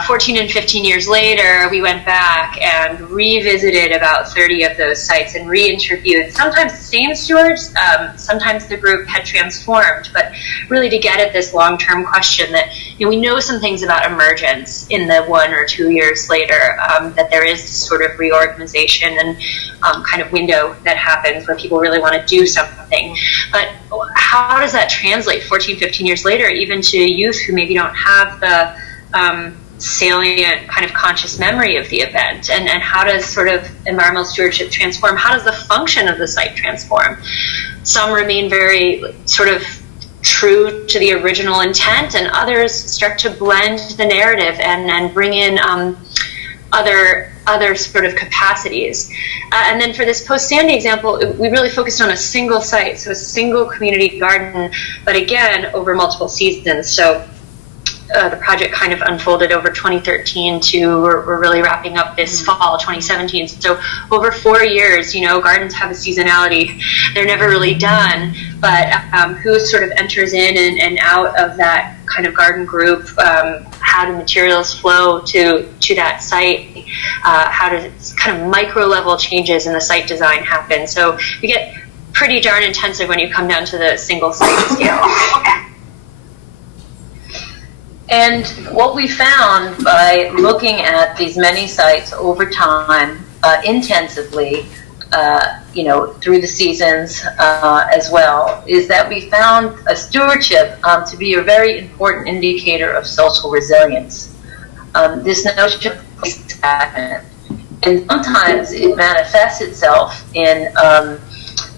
14 and 15 years later, we went back and revisited about 30 of those sites and re-interviewed sometimes the same stewards, sometimes the group had transformed, but really to get at this long-term question that we know some things about emergence in the 1 or 2 years later, that there is this sort of reorganization and kind of window that happens where people really want to do something. But how does that translate 14, 15 years later, even to youth who maybe don't have the salient kind of conscious memory of the event, and how does sort of environmental stewardship transform? How does the function of the site transform? Some remain very sort of true to the original intent, and others start to blend the narrative and bring in other sort of capacities. And then for this post-Sandy example, we really focused on a single site, so a single community garden, but again, over multiple seasons. So the project kind of unfolded over 2013 to we're really wrapping up this fall, 2017. So over 4 years, gardens have a seasonality. They're never really done, but who sort of enters in and out of that kind of garden group, how do materials flow to that site, how does kind of micro level changes in the site design happen. So you get pretty darn intensive when you come down to the single site scale. And what we found by looking at these many sites over time, intensively, through the seasons as well, is that we found a stewardship to be a very important indicator of social resilience. This notion of stagnant, and sometimes it manifests itself in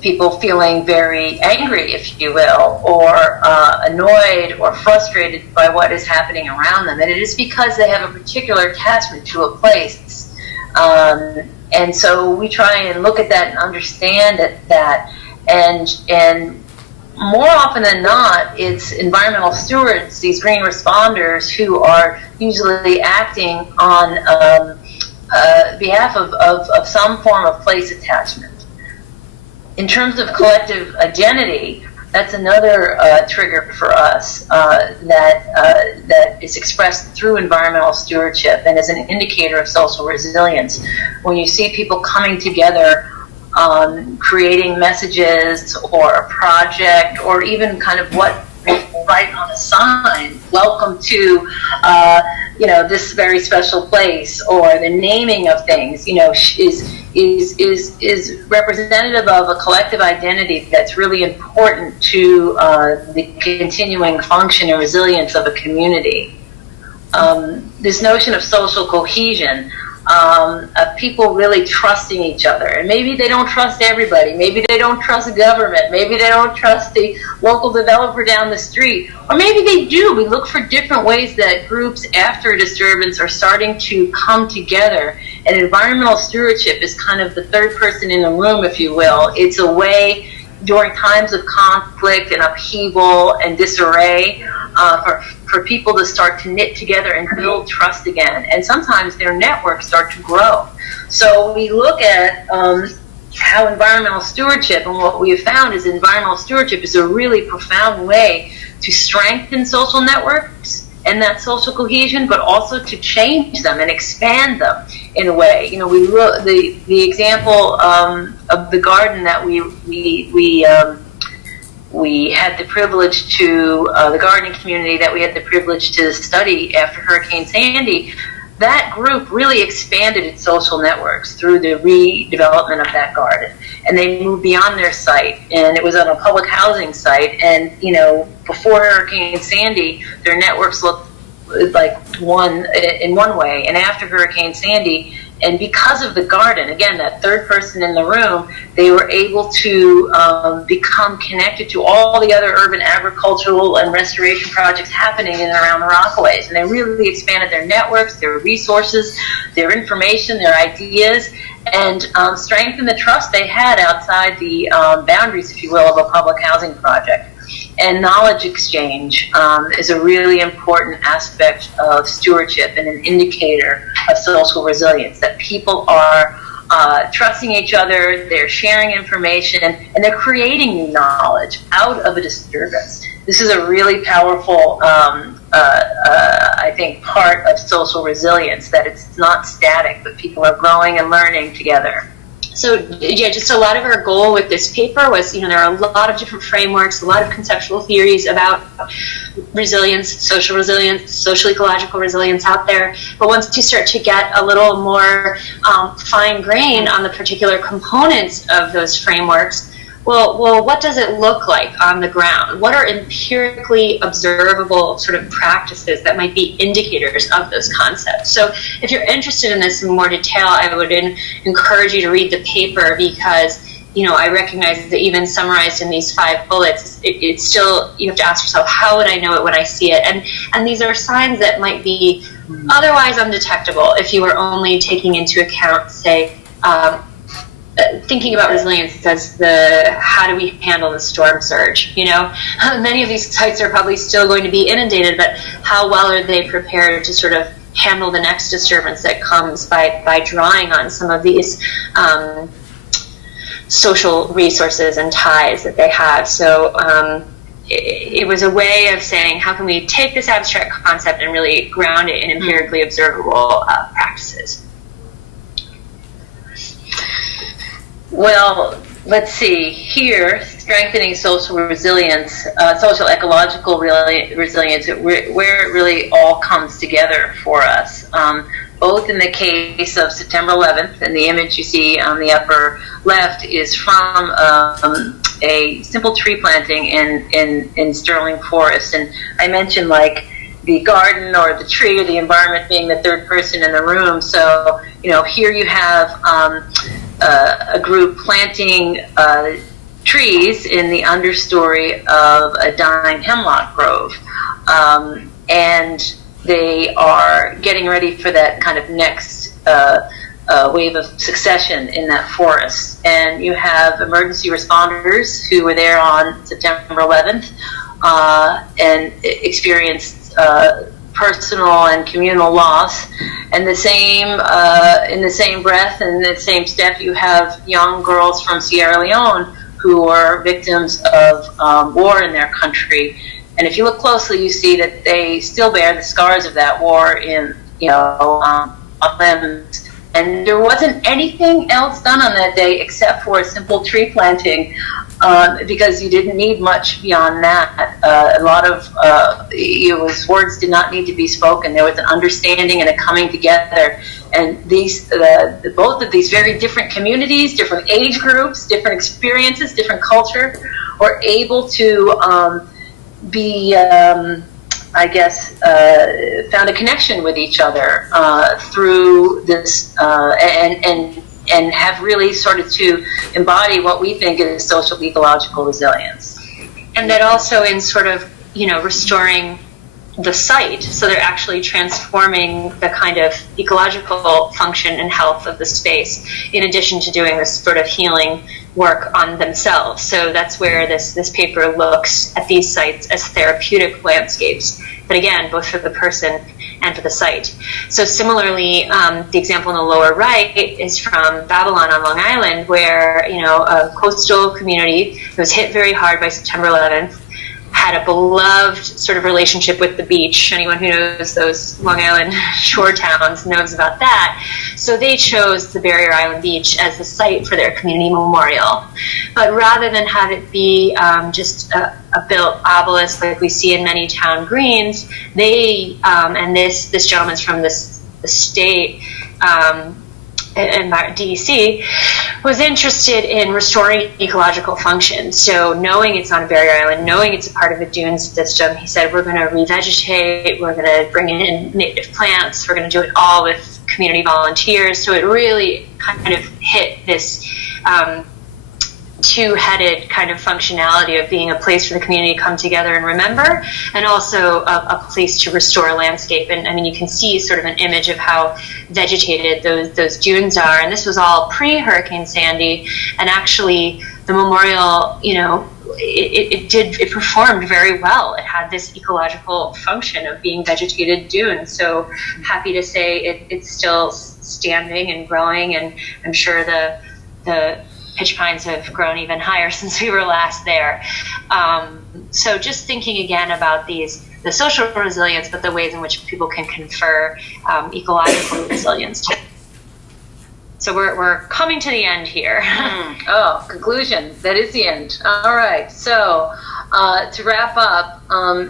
people feeling very angry, if you will, or annoyed or frustrated by what is happening around them. And it is because they have a particular attachment to a place. And so we try and look at that and understand that. And more often than not, it's environmental stewards, these green responders, who are usually acting on behalf of some form of place attachment. In terms of collective identity, that's another trigger for us that is expressed through environmental stewardship and is an indicator of social resilience. When you see people coming together, creating messages or a project, or even kind of what people write on a sign, welcome to this very special place, or the naming of things, is representative of a collective identity that's really important to the continuing function and resilience of a community. This notion of social cohesion, of people really trusting each other. And maybe they don't trust everybody. Maybe they don't trust government. Maybe they don't trust the local developer down the street. Or maybe they do. We look for different ways that groups after a disturbance are starting to come together. And environmental stewardship is kind of the third person in the room, if you will. It's a way during times of conflict and upheaval and disarray for people to start to knit together and build trust again. And sometimes their networks start to grow. So we look at how environmental stewardship, and what we have found is environmental stewardship is a really profound way to strengthen social networks and that social cohesion, but also to change them and expand them in a way. We look the example of the garden that we had the privilege to, the gardening community that we had the privilege to study after Hurricane Sandy, that group really expanded its social networks through the redevelopment of that garden. And they moved beyond their site, and it was on a public housing site. And, before Hurricane Sandy, their networks looked like in one way. And after Hurricane Sandy, and because of the garden, again, that third person in the room, they were able to become connected to all the other urban agricultural and restoration projects happening in and around the Rockaways. And they really expanded their networks, their resources, their information, their ideas, and strengthened the trust they had outside the boundaries, if you will, of a public housing project. And knowledge exchange is a really important aspect of stewardship and an indicator of social resilience, that people are trusting each other, they're sharing information, and they're creating new knowledge out of a disturbance. This is a really powerful, I think, part of social resilience, that it's not static, but people are growing and learning together. So yeah, just a lot of our goal with this paper was, there are a lot of different frameworks, a lot of conceptual theories about resilience, social ecological resilience out there. But once you start to get a little more fine grain on the particular components of those frameworks, well, what does it look like on the ground? What are empirically observable sort of practices that might be indicators of those concepts? So if you're interested in this in more detail, I would encourage you to read the paper, because I recognize that even summarized in these 5 bullets, it's still, you have to ask yourself, how would I know it when I see it? And these are signs that might be otherwise undetectable if you were only taking into account, say, thinking about resilience as how do we handle the storm surge? Many of these sites are probably still going to be inundated, but how well are they prepared to sort of handle the next disturbance that comes by drawing on some of these social resources and ties that they have? So it was a way of saying, how can we take this abstract concept and really ground it in empirically observable practices? Well, let's see. Here, strengthening social resilience, social ecological resilience, where it really all comes together for us. Both in the case of September 11th, and the image you see on the upper left is from a simple tree planting in Sterling Forest. And I mentioned the garden or the tree or the environment being the third person in the room. So, here you have a group planting trees in the understory of a dying hemlock grove. And they are getting ready for that kind of next wave of succession in that forest. And you have emergency responders who were there on September 11th and experienced personal and communal loss. And the same, in the same breath and the same step, you have young girls from Sierra Leone who are victims of war in their country. And if you look closely, you see that they still bear the scars of that war in, on limbs. And there wasn't anything else done on that day except for a simple tree planting, because you didn't need much beyond that. A lot of words did not need to be spoken. There was an understanding and a coming together. And these, both of these very different communities, different age groups, different experiences, different culture, were able to be, found a connection with each other through this, and have really started to embody what we think is social ecological resilience. And that also in sort of, restoring the site, so they're actually transforming the kind of ecological function and health of the space, in addition to doing this sort of healing work on themselves. So that's where this paper looks at these sites as therapeutic landscapes, but again, both for the person and for the site. So similarly, the example in the lower right is from Babylon on Long Island, where a coastal community that was hit very hard by September 11th, had a beloved sort of relationship with the beach. Anyone who knows those Long Island shore towns knows about that. So they chose the Barrier Island Beach as the site for their community memorial. But rather than have it be just a built obelisk like we see in many town greens, they, and this gentleman's from this the state and DEC was interested in restoring ecological function. So knowing it's on a barrier island, knowing it's a part of a dune system, he said, we're going to revegetate, we're going to bring in native plants, we're going to do it all with community volunteers. So it really kind of hit this two-headed kind of functionality of being a place for the community to come together and remember, and also a place to restore landscape. And I mean, you can see sort of an image of how vegetated those dunes are. And this was all pre-Hurricane Sandy, and actually the memorial, you know, it performed very well. It had this ecological function of being vegetated dunes. So happy to say it's still standing and growing, and I'm sure the pitch pines have grown even higher since we were last there. So just thinking again about the social resilience, but the ways in which people can confer ecological resilience. So we're coming to the end here. Oh, conclusion. That is the end. All right. So to wrap up,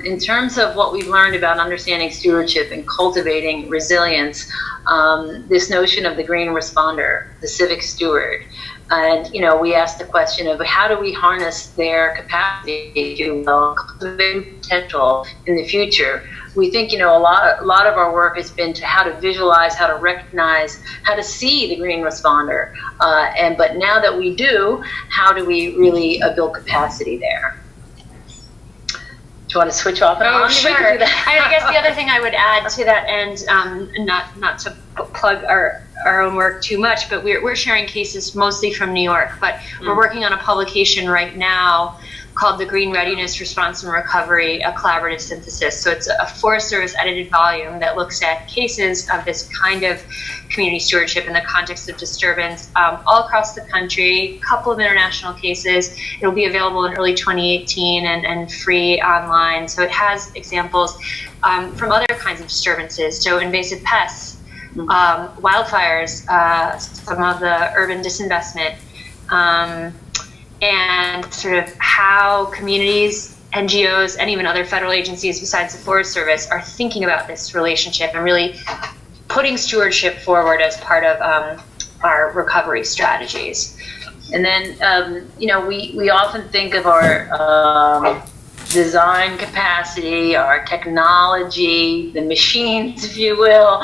in terms of what we've learned about understanding stewardship and cultivating resilience, this notion of the green responder, the civic steward, and, you know, we asked the question of how do we harness their capacity to cultivate potential in the future. We think, you know, a lot of our work has been to how to visualize, how to recognize, how to see the green responder. But now that we do, how do we really build capacity there? Do you want to switch off and on? Sure. I guess the other thing I would add to that end, not to plug our own work too much, but we're sharing cases mostly from New York, but we're working on a publication right now called The Green Readiness, Response and Recovery, a Collaborative Synthesis. So it's a Forest Service edited volume that looks at cases of this kind of community stewardship in the context of disturbance all across the country, a couple of international cases. It'll be available in early 2018 and free online. So it has examples from other kinds of disturbances. So invasive pests, wildfires, some of the urban disinvestment, and sort of how communities, NGOs, and even other federal agencies besides the Forest Service are thinking about this relationship and really putting stewardship forward as part of our recovery strategies. And then, you know, we often think of our design capacity, our technology, the machines, if you will,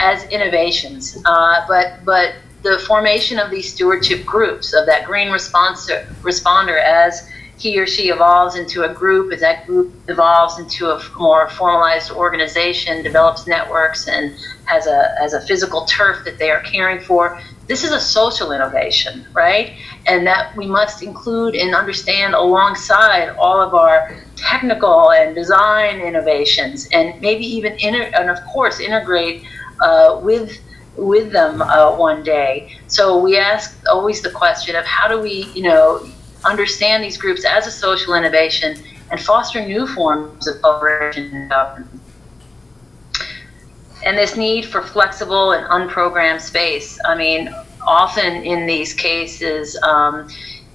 as innovations. But the formation of these stewardship groups, of that green responder, as he or she evolves into a group, as that group evolves into a more formalized organization, develops networks, and has a physical turf that they are caring for. This is a social innovation, right? And that we must include and understand alongside all of our technical and design innovations, and maybe even and of course integrate with them one day. So we ask always the question of how do we, you know, understand these groups as a social innovation and foster new forms of cooperation and governance. And this need for flexible and unprogrammed space. I mean, often in these cases,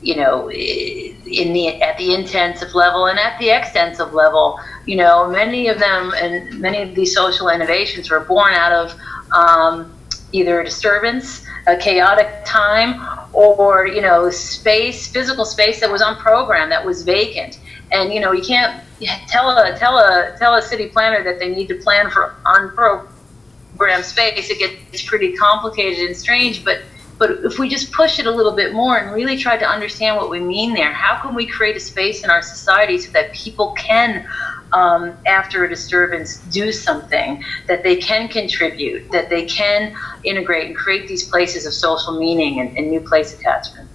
you know, at the intensive level and at the extensive level, you know, many of them and many of these social innovations were born out of either a disturbance, a chaotic time, or, you know, physical space that was unprogrammed, that was vacant. And, you know, you can't tell a city planner that they need to plan for unprogrammed space. It gets pretty complicated and strange, but if we just push it a little bit more and really try to understand what we mean there, how can we create a space in our society so that people can, after a disturbance, do something, that they can contribute, that they can integrate and create these places of social meaning and new place attachment.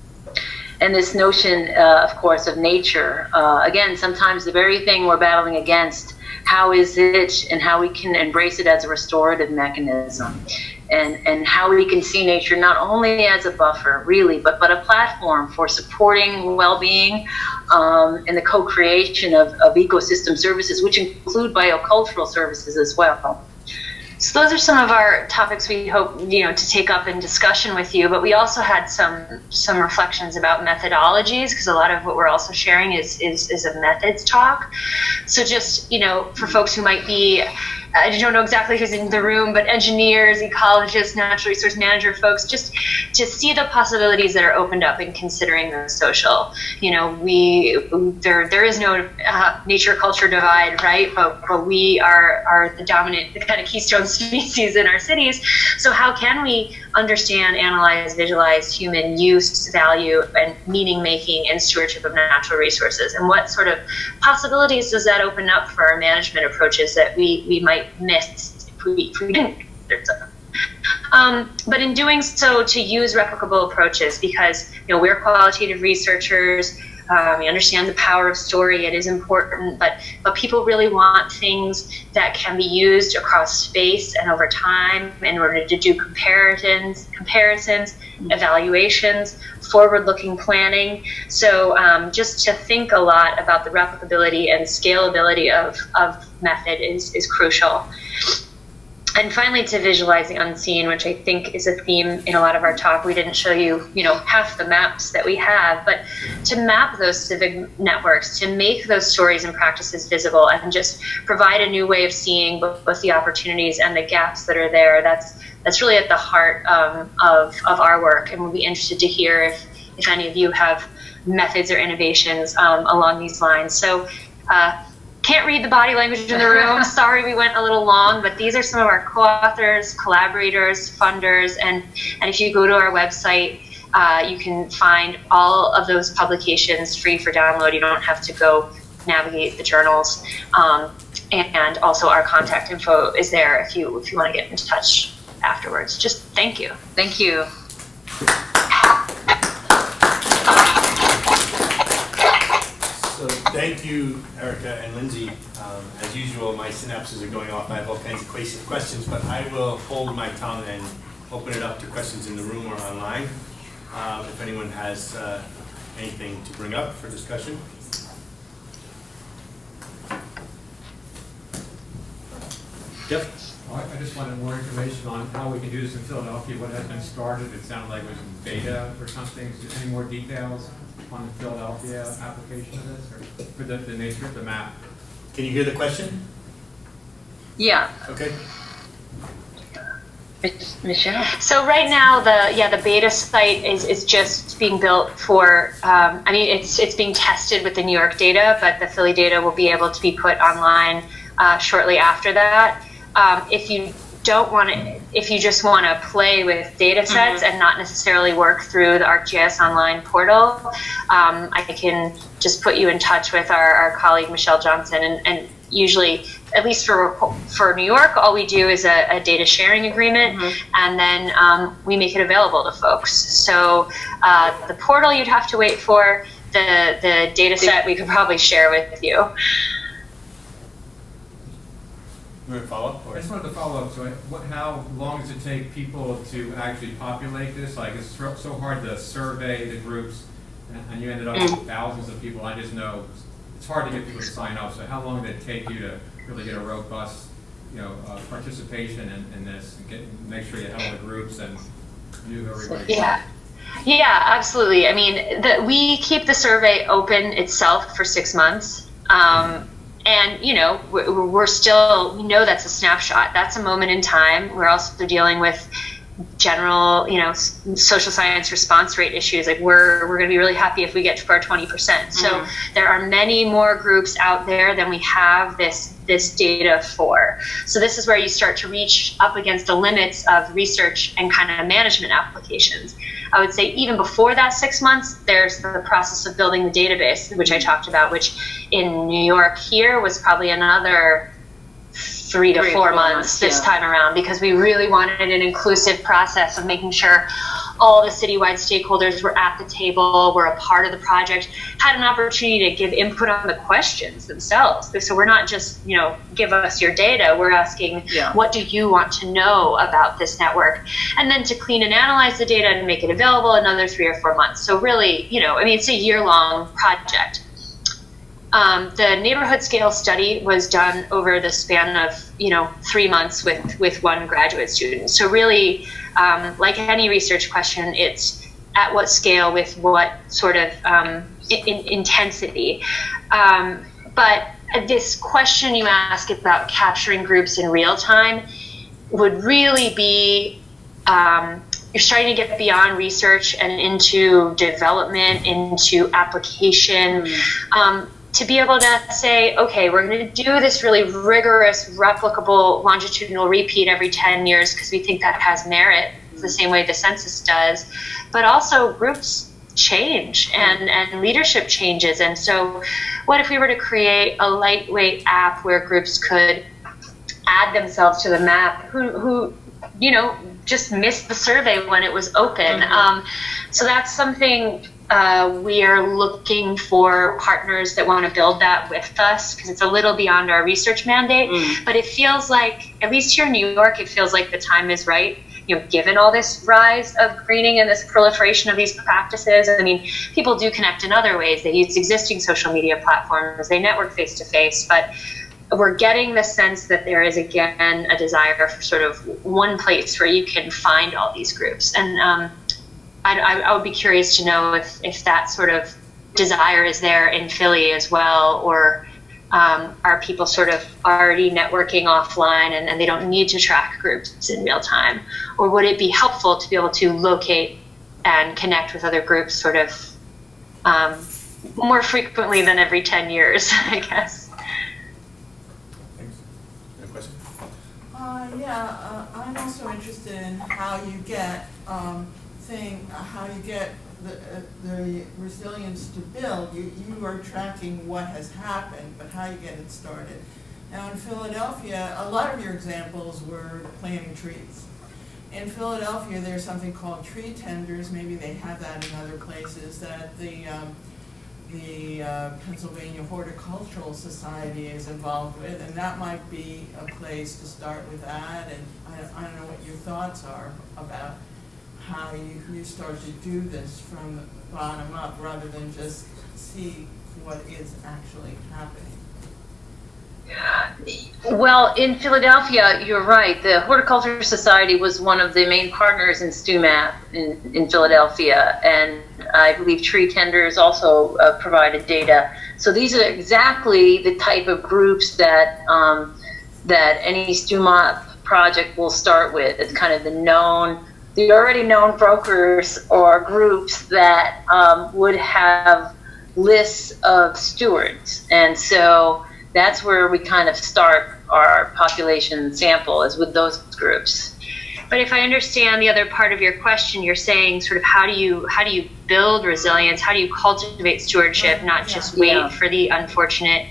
And this notion, of course, of nature, again, sometimes the very thing we're battling against, how is it and how we can embrace it as a restorative mechanism, and how we can see nature not only as a buffer, really, but a platform for supporting well-being and the co-creation of ecosystem services, which include biocultural services as well. So those are some of our topics we hope, you know, to take up in discussion with you, but we also had some reflections about methodologies, because a lot of what we're also sharing is a methods talk. So just, you know, for folks who might be I don't know exactly who's in the room, but engineers, ecologists, natural resource manager folks, just to see the possibilities that are opened up in considering the social. You know, there is no nature culture divide, right? But we are the dominant, the kind of keystone species in our cities. So how can we understand, analyze, visualize human use, value, and meaning making and stewardship of natural resources? And what sort of possibilities does that open up for our management approaches that we might miss if we didn't consider them? But in doing so, to use replicable approaches, because we're qualitative researchers. We understand the power of story. It is important, but people really want things that can be used across space and over time in order to do comparisons, evaluations, forward-looking planning. So just to think a lot about the replicability and scalability of method is crucial. And finally, to visualize the unseen, which I think is a theme in a lot of our talk. We didn't show you, half the maps that we have, but to map those civic networks, to make those stories and practices visible, and just provide a new way of seeing both the opportunities and the gaps that are there. That's really at the heart of our work, and we'll be interested to hear if any of you have methods or innovations along these lines. So. Can't read the body language in the room. Sorry we went a little long, but these are some of our co-authors, collaborators, funders, and if you go to our website, you can find all of those publications free for download. You don't have to go navigate the journals. And also our contact info is there if you want to get in touch afterwards. Just thank you. Thank you. So thank you, Erika and Lindsay. As usual, my synapses are going off. I have all kinds of questions, but I will hold my tongue and open it up to questions in the room or online. If anyone has anything to bring up for discussion. Yep. Well, I just wanted more information on how we can do this in Philadelphia, what has been started. It sounded like it was in beta or something. Any more details on the Philadelphia application of this, or for the nature of the map? Can you hear the question? Yeah. Okay. Michelle? So right now, the beta site is just being built for, it's being tested with the New York data, but the Philly data will be able to be put online shortly after that. If you just want to play with data sets and not necessarily work through the ArcGIS Online portal, I can just put you in touch with our colleague Michelle Johnson, and usually, at least for New York, all we do is a data sharing agreement, and then we make it available to folks. So the portal you'd have to wait for, the data set we could probably share with you. You want to follow up? I just wanted to follow up. So how long does it take people to actually populate this? Like, it's so hard to survey the groups, and you ended up with thousands of people. I just know it's hard to get people to sign up. So how long did it take you to really get a robust, participation in this, and make sure you held the groups and knew everybody? Yeah, absolutely. I mean, we keep the survey open itself for 6 months. And, we're still, we know that's a snapshot. That's a moment in time. We're also dealing with general, social science response rate issues. Like we're going to be really happy if we get to our 20%. So there are many more groups out there than we have this data for. So this is where you start to reach up against the limits of research and kind of management applications. I would say even before that 6 months, there's the process of building the database, which I talked about, which in New York here was probably another 3 to 4 months this time around, because we really wanted an inclusive process of making sure all the citywide stakeholders were at the table, were a part of the project, had an opportunity to give input on the questions themselves. So we're not just, give us your data. We're asking, what do you want to know about this network? And then to clean and analyze the data and make it available, another 3 or 4 months. So really, it's a year-long project. The neighborhood scale study was done over the span of 3 months with one graduate student. So really, like any research question, it's at what scale with what sort of intensity. But this question you ask about capturing groups in real time would really be, you're starting to get beyond research and into development, into application. To be able to say, okay, we're going to do this really rigorous, replicable, longitudinal repeat every 10 years because we think that has merit, the same way the census does. But also groups change and leadership changes. And so what if we were to create a lightweight app where groups could add themselves to the map who you know, just missed the survey when it was open. So that's something we are looking for partners that want to build that with us, because it's a little beyond our research mandate. But it feels like, at least here in New York, it feels like the time is right. You know, given all this rise of greening and this proliferation of these practices, I mean, people do connect in other ways. They use existing social media platforms, they network face to face, but we're getting the sense that there is, again, a desire for sort of one place where you can find all these groups. And I would be curious to know if that sort of desire is there in Philly as well, or are people sort of already networking offline and they don't need to track groups in real time? Or would it be helpful to be able to locate and connect with other groups sort of more frequently than every 10 years, I guess? I'm also interested in how you get the resilience to build. You are tracking what has happened, but how you get it started. Now in Philadelphia, a lot of your examples were planting trees. In Philadelphia, there's something called tree tenders. Maybe they have that in other places, that the Pennsylvania Horticultural Society is involved with, and that might be a place to start with that. And I don't know what your thoughts are about how you start to do this from the bottom up rather than just see what is actually happening. Well, in Philadelphia, you're right. The Horticultural Society was one of the main partners in StewMap in Philadelphia, and I believe tree tenders also provided data. So these are exactly the type of groups that that any StewMap project will start with. It's kind of the already known brokers or groups that would have lists of stewards, and so that's where we kind of start our population sample, is with those groups. But if I understand the other part of your question, you're saying sort of how do you build resilience? How do you cultivate stewardship, not just wait for the unfortunate,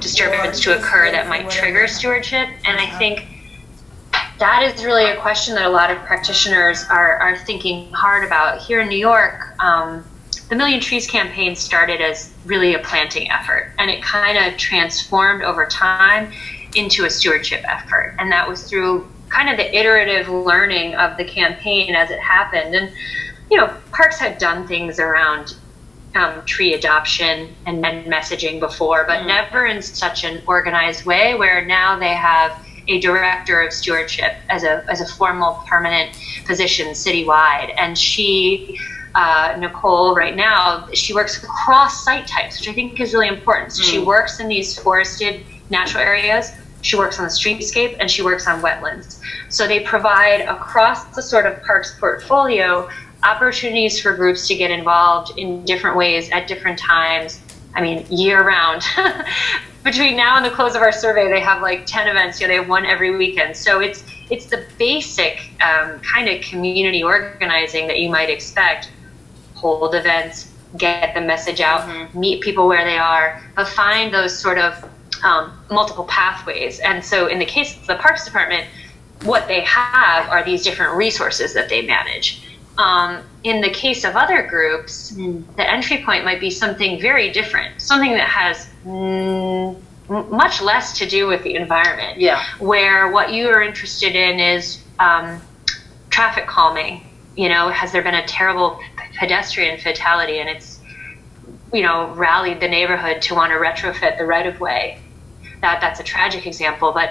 disturbance to occur that might trigger stewardship? And I think that is really a question that a lot of practitioners are thinking hard about. Here in New York, the Million Trees campaign started as really a planting effort, and it kind of transformed over time into a stewardship effort. And that was through kind of the iterative learning of the campaign as it happened. And, parks had done things around tree adoption and messaging before, but never in such an organized way, where now they have a director of stewardship as a formal permanent position citywide. And she, Nicole, right now, she works across site types, which I think is really important. So she works in these forested natural areas, she works on the streetscape, and she works on wetlands. So they provide across the sort of parks portfolio opportunities for groups to get involved in different ways at different times. I mean, year round. Between now and the close of our survey, they have like 10 events. They have one every weekend. So it's the basic kind of community organizing that you might expect. Hold events, get the message out, meet people where they are, but find those sort of multiple pathways. And so in the case of the Parks Department, what they have are these different resources that they manage. In the case of other groups, the entry point might be something very different, something that has much less to do with the environment, where what you are interested in is traffic calming. Has there been a terrible pedestrian fatality and it's, rallied the neighborhood to want to retrofit the right-of-way? That's a tragic example, but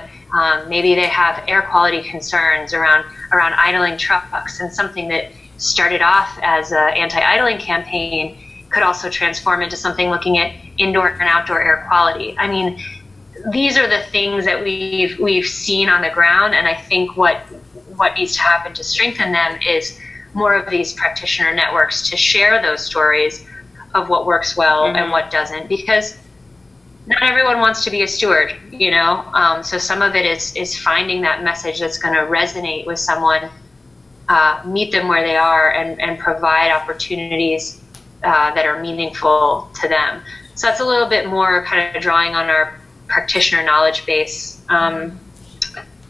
maybe they have air quality concerns around idling trucks, and something that started off as an anti-idling campaign could also transform into something looking at indoor and outdoor air quality. I mean, these are the things that we've seen on the ground, and I think what needs to happen to strengthen them is more of these practitioner networks to share those stories of what works well and what doesn't, because not everyone wants to be a steward, you know. So some of it is finding that message that's going to resonate with someone, meet them where they are, and provide opportunities that are meaningful to them. So that's a little bit more kind of drawing on our practitioner knowledge base.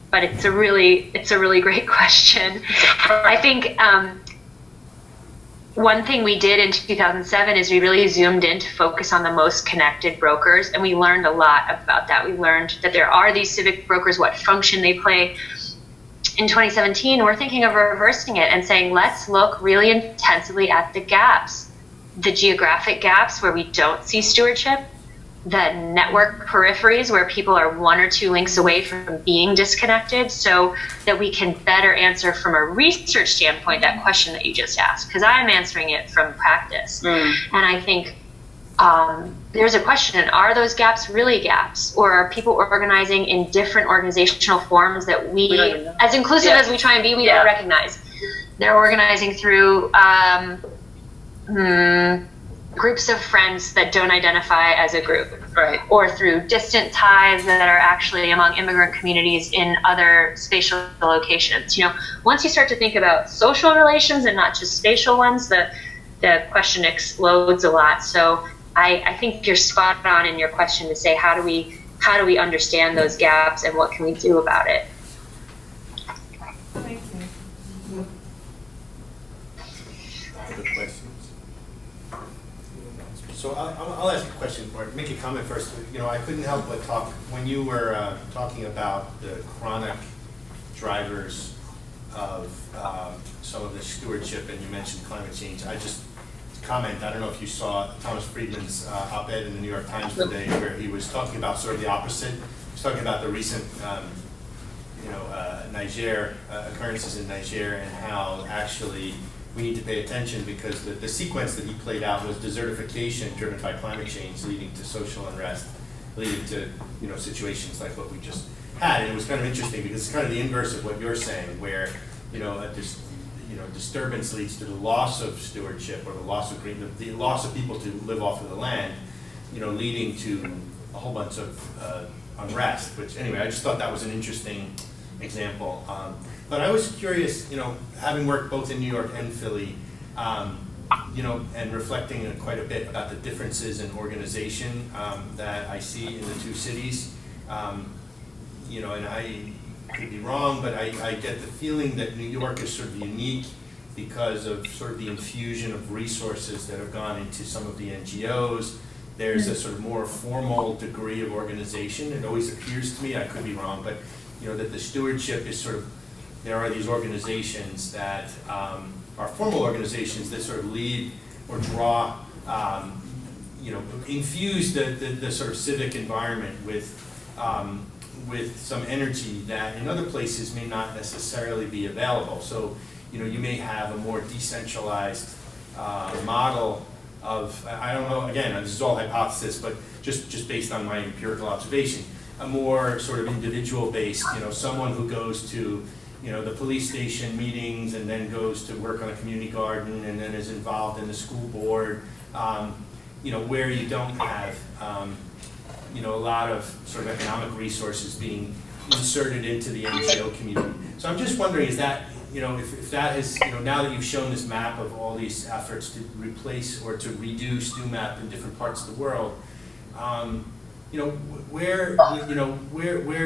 But it's a really great question. I think one thing we did in 2007 is we really zoomed in to focus on the most connected brokers, and we learned a lot about that. We learned that there are these civic brokers, what function they play. In 2017, we're thinking of reversing it and saying, let's look really intensively at the gaps, the geographic gaps where we don't see stewardship, the network peripheries where people are 1 or 2 links away from being disconnected, so that we can better answer from a research standpoint that question that you just asked, because I'm answering it from practice. And I think there's a question, are those gaps really gaps, or are people organizing in different organizational forms that we as inclusive as we try and be, we don't recognize? They're organizing through groups of friends that don't identify as a group, right? Or through distant ties that are actually among immigrant communities in other spatial locations. You know, once you start to think about social relations and not just spatial ones, the question explodes a lot. So I think you're spot on in your question to say, how do we understand those gaps and what can we do about it? Thank you. Other questions? So I'll ask a question, or make a comment first. You know, I couldn't help but talk, when you were talking about the chronic drivers of some of the stewardship, and you mentioned climate change, I just comment, I don't know if you saw Thomas Friedman's op-ed in the New York Times today, where he was talking about sort of the opposite. He was talking about the recent Niger occurrences in Niger, and how actually we need to pay attention, because the sequence that he played out was desertification driven by climate change, leading to social unrest, leading to situations like what we just had. And it was kind of interesting because it's kind of the inverse of what you're saying, where disturbance leads to the loss of stewardship, or the loss of green, the loss of people to live off of the land, leading to a whole bunch of unrest. Which anyway, I just thought that was an interesting example. But I was curious, having worked both in New York and Philly, and reflecting quite a bit about the differences in organization that I see in the two cities. And I could be wrong, but I get the feeling that New York is sort of unique because of sort of the infusion of resources that have gone into some of the NGOs. There's a sort of more formal degree of organization. It always appears to me, I could be wrong, but that the stewardship is sort of, there are these organizations that are formal organizations that sort of lead or draw, infuse the sort of civic environment with some energy that in other places may not necessarily be available. So, you may have a more decentralized model of, I don't know, again, this is all hypothesis, but just based on my empirical observation, a more sort of individual-based, someone who goes to, the police station meetings and then goes to work on a community garden and then is involved in the school board, where you don't have, a lot of sort of economic resources being inserted into the NGO community. So I'm just wondering, is that, if that is, now that you've shown this map of all these efforts to replace or to redo StewMap in different parts of the world, where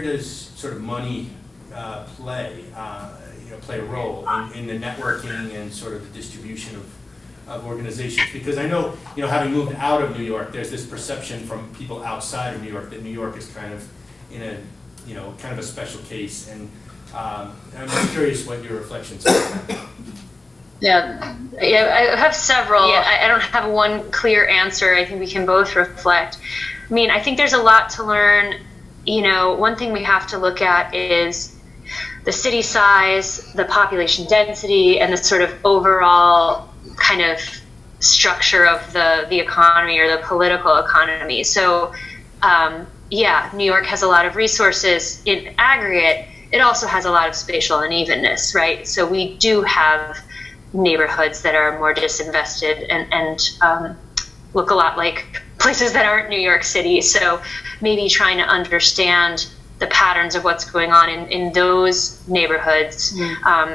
does sort of money play a role in the networking and sort of the distribution of organizations? Because I know, having moved out of New York, there's this perception from people outside of New York that New York is kind of in a, kind of a special case. And I'm just curious what your reflections are on that. Yeah, I have several. Yeah. I don't have one clear answer. I think we can both reflect. I mean, I think there's a lot to learn. One thing we have to look at is the city size, the population density, and the sort of overall kind of structure of the economy or the political economy. So New York has a lot of resources in aggregate. It also has a lot of spatial unevenness, right? So we do have neighborhoods that are more disinvested and look a lot like places that aren't New York City. So maybe trying to understand the patterns of what's going on in those neighborhoods,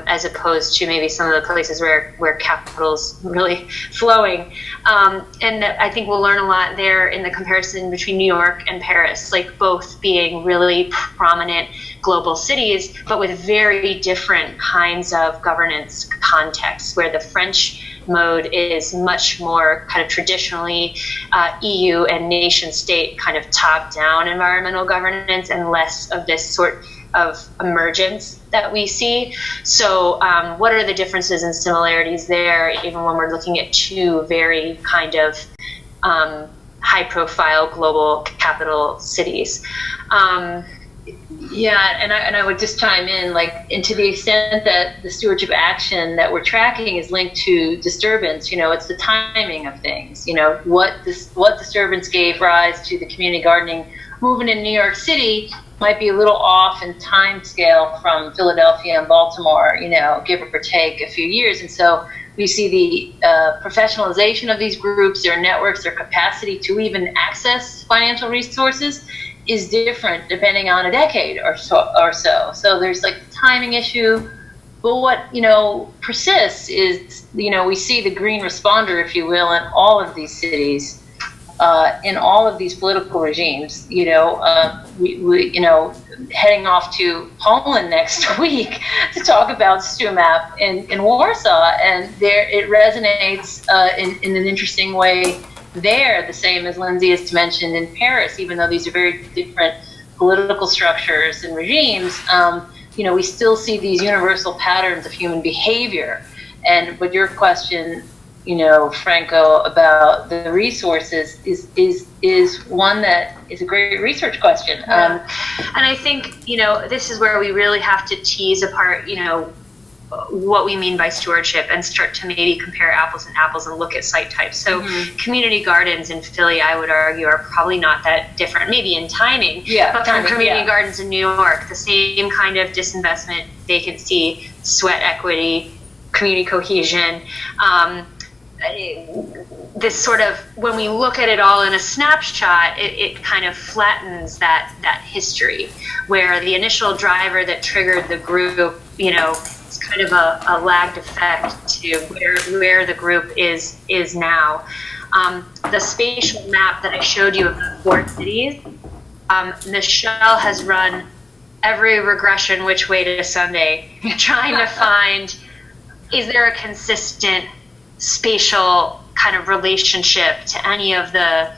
as opposed to maybe some of the places where capital's really flowing. And I think we'll learn a lot there in the comparison between New York and Paris, like both being really prominent global cities, but with very different kinds of governance contexts, where the French mode is much more kind of traditionally EU and nation state kind of top-down environmental governance, and less of this sort of emergence that we see. So what are the differences and similarities there, even when we're looking at two very kind of high-profile global capital cities? Yeah, and I would just chime in, and to the extent that the stewardship action that we're tracking is linked to disturbance, it's the timing of things. What disturbance gave rise to the community gardening movement in New York City might be a little off in time scale from Philadelphia and Baltimore, give or take a few years. And so we see the professionalization of these groups, their networks, their capacity to even access financial resources is different depending on a decade or so. So there's the timing issue, but what persists is we see the green responder, if you will, in all of these cities, in all of these political regimes. We heading off to Poland next week to talk about StreamMap in Warsaw, and there it resonates in an interesting way there, the same as Lindsay has mentioned in Paris. Even though these are very different political structures and regimes, we still see these universal patterns of human behavior. But your question, Franco, about the resources is one that is a great research question. And I think, this is where we really have to tease apart, what we mean by stewardship, and start to maybe compare apples and apples and look at site types. So community gardens in Philly, I would argue, are probably not that different, maybe in timing, but from community gardens in New York, the same kind of disinvestment, vacancy, sweat equity, community cohesion. This sort of, when we look at it all in a snapshot, it kind of flattens that history, where the initial driver that triggered the group, it's kind of a lagged effect to where the group is now. The spatial map that I showed you of the 4 cities, Michelle has run every regression which way to Sunday, trying to find, is there a consistent spatial kind of relationship to any of the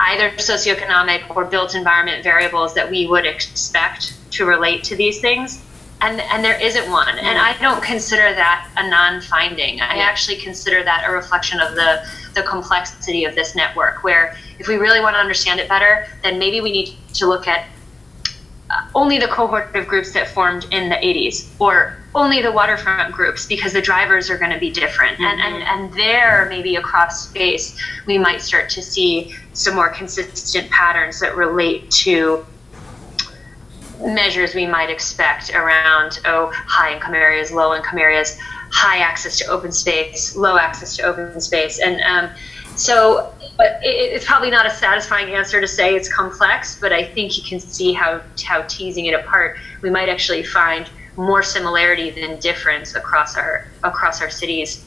either socioeconomic or built environment variables that we would expect to relate to these things. And there isn't one. And I don't consider that a non-finding. I actually consider that a reflection of the complexity of this network, where if we really want to understand it better, then maybe we need to look at only the cohort of groups that formed in the 80s, or only the waterfront groups, because the drivers are going to be different. And there, maybe across space, we might start to see some more consistent patterns that relate to measures we might expect around, high income areas, low income areas, high access to open space, low access to open space. And so it's probably not a satisfying answer to say it's complex, but I think you can see how teasing it apart, we might actually find more similarity than difference across our cities,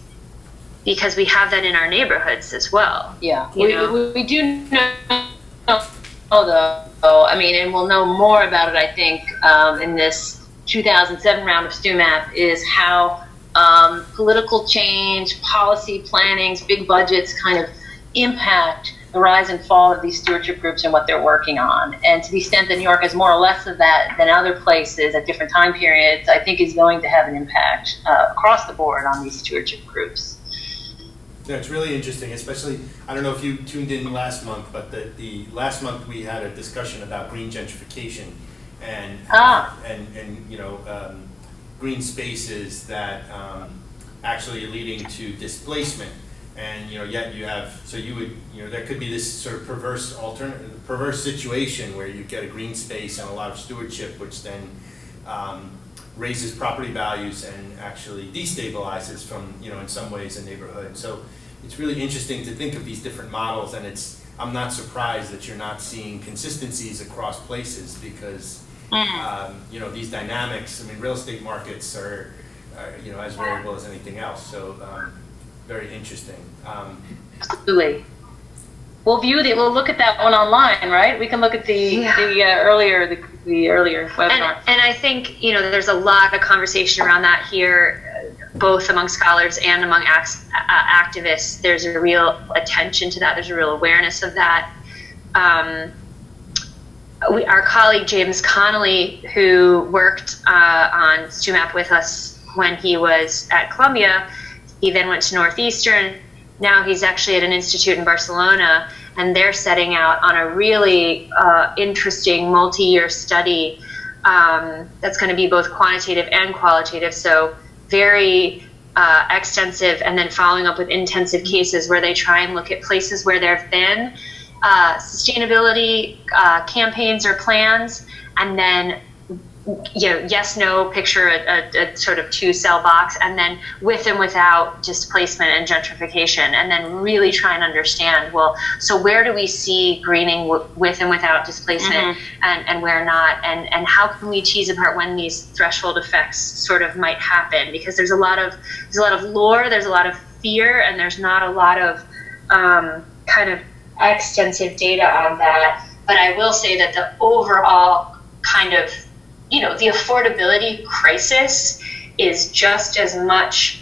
because we have that in our neighborhoods as well. Yeah, we do know though, and we'll know more about it, I think, in this 2007 round of StewMap, is how political change, policy plannings, big budgets kind of impact the rise and fall of these stewardship groups and what they're working on. And to the extent that New York has more or less of that than other places at different time periods, I think is going to have an impact across the board on these stewardship groups. Yeah, it's really interesting, especially, I don't know if you tuned in last month, but the last month we had a discussion about green gentrification and green spaces that actually are leading to displacement. And, yet you have, so you would, there could be this sort of perverse situation where you get a green space and a lot of stewardship, which then raises property values and actually destabilizes from, in some ways a neighborhood. So it's really interesting to think of these different models, and I'm not surprised that you're not seeing consistencies across places because, these dynamics, real estate markets are as variable as anything else. So very interesting. Absolutely. We'll look at that one online, right? We can look at the earlier webinar. And I think, there's a lot of conversation around that here, both among scholars and among activists. There's a real attention to that. There's a real awareness of that. Our colleague James Connolly, who worked on StewMap with us when he was at Columbia, he then went to Northeastern. Now he's actually at an institute in Barcelona, and they're setting out on a really interesting multi-year study that's going to be both quantitative and qualitative, so very extensive, and then following up with intensive cases where they try and look at places where there have been sustainability campaigns or plans, and then yes, no, picture a sort of 2-cell box, and then with and without displacement and gentrification, and then really try and understand, well, so where do we see greening with and without displacement, and where not, and how can we tease apart when these threshold effects sort of might happen? Because there's a lot of lore, there's a lot of fear, and there's not a lot of kind of extensive data on that. But I will say that the overall kind of the affordability crisis is just as much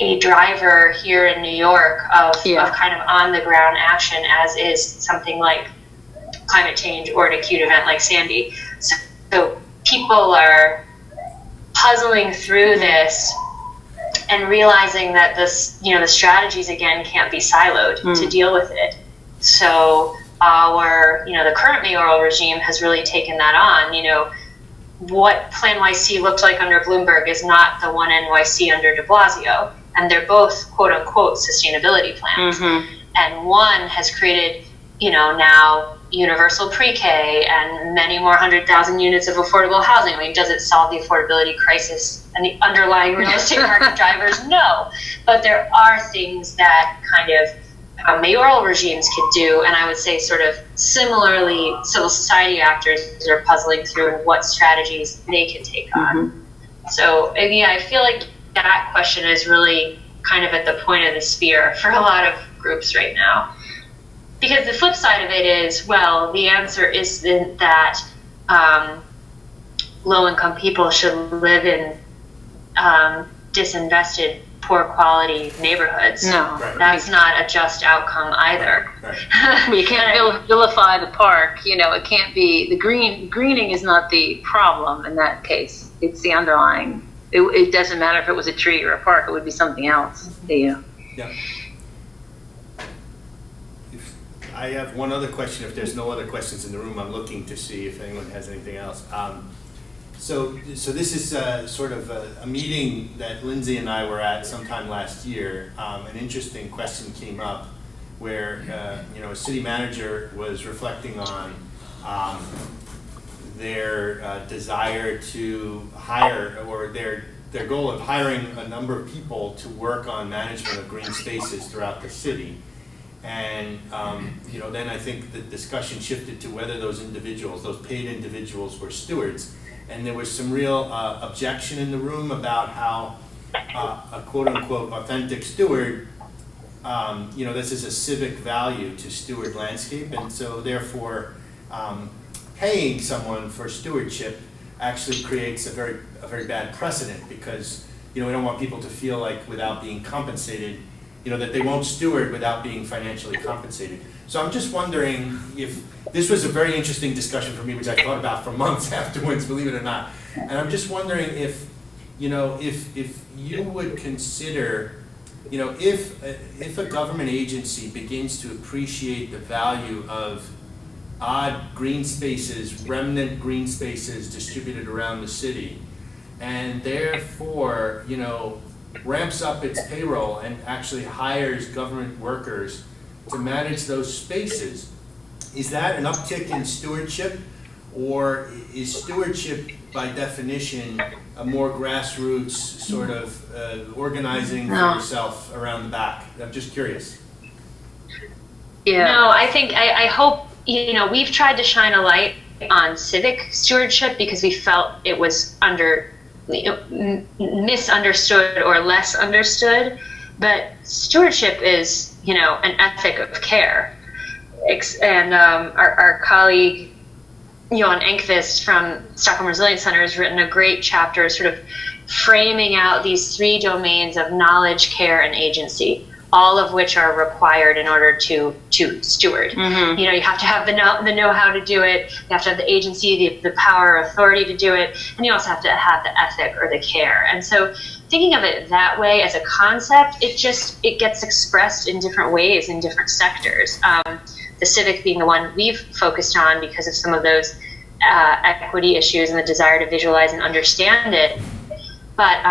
a driver here in New York of kind of on the ground action as is something like climate change or an acute event like Sandy. So people are puzzling through this and realizing that this, the strategies again can't be siloed to deal with it. So the current mayoral regime has really taken that on. What Plan YC looked like under Bloomberg is not the one NYC under de Blasio, and they're both quote unquote sustainability plans. And one has created, now universal pre-K and many more 100,000 units of affordable housing. Does it solve the affordability crisis and the underlying real estate market drivers? No, but there are things that kind of mayoral regimes could do, and I would say sort of similarly civil society actors are puzzling through what strategies they can take on. So I feel like that question is really kind of at the point of the spear for a lot of groups right now. Because the flip side of it is, well, the answer isn't that low-income people should live in disinvested, poor quality neighborhoods. No, that's not a just outcome either. You can't vilify the park. It can't be the greening is not the problem in that case. It's the underlying. It doesn't matter if it was a tree or a park. It would be something else. Yeah. I have one other question. If there's no other questions in the room, I'm looking to see if anyone has anything else. So this is sort of a meeting that Lindsay and I were at sometime last year. An interesting question came up where a city manager was reflecting on their desire to hire, or their goal of hiring a number of people to work on management of green spaces throughout the city. And then I think the discussion shifted to whether those individuals, those paid individuals, were stewards. And there was some real objection in the room about how a quote-unquote authentic steward, this is a civic value to steward landscape, and so therefore paying someone for stewardship actually creates a very bad precedent, because we don't want people to feel like without being compensated, that they won't steward without being financially compensated. So I'm just wondering if this was a very interesting discussion for me, which I thought about for months afterwards, believe it or not. And I'm just wondering if you would consider, if a government agency begins to appreciate the value of odd green spaces, remnant green spaces distributed around the city, and therefore, ramps up its payroll and actually hires government workers to manage those spaces, is that an uptick in stewardship, or is stewardship by definition a more grassroots sort of organizing for yourself around the back? I'm just curious. Yeah. No, I hope, we've tried to shine a light on civic stewardship because we felt it was misunderstood or less understood. But stewardship is, an ethic of care. And our colleague, Johan Enqvist from Stockholm Resilience Center has written a great chapter sort of framing out these 3 domains of knowledge, care, and agency, all of which are required in order to steward. Mm-hmm. You have to have the know-how to do it, you have to have the agency, the power, authority to do it, and you also have to have the ethic or the care. And so thinking of it that way as a concept, it gets expressed in different ways in different sectors. The civic being the one we've focused on because of some of those equity issues and the desire to visualize and understand it. But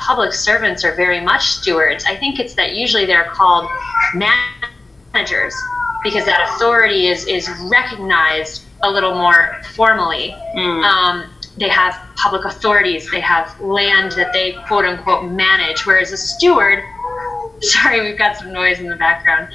public servants are very much stewards. I think it's that usually they're called managers because that authority is recognized a little more formally. They have public authorities, they have land that they quote unquote manage, whereas a steward, sorry, we've got some noise in the background.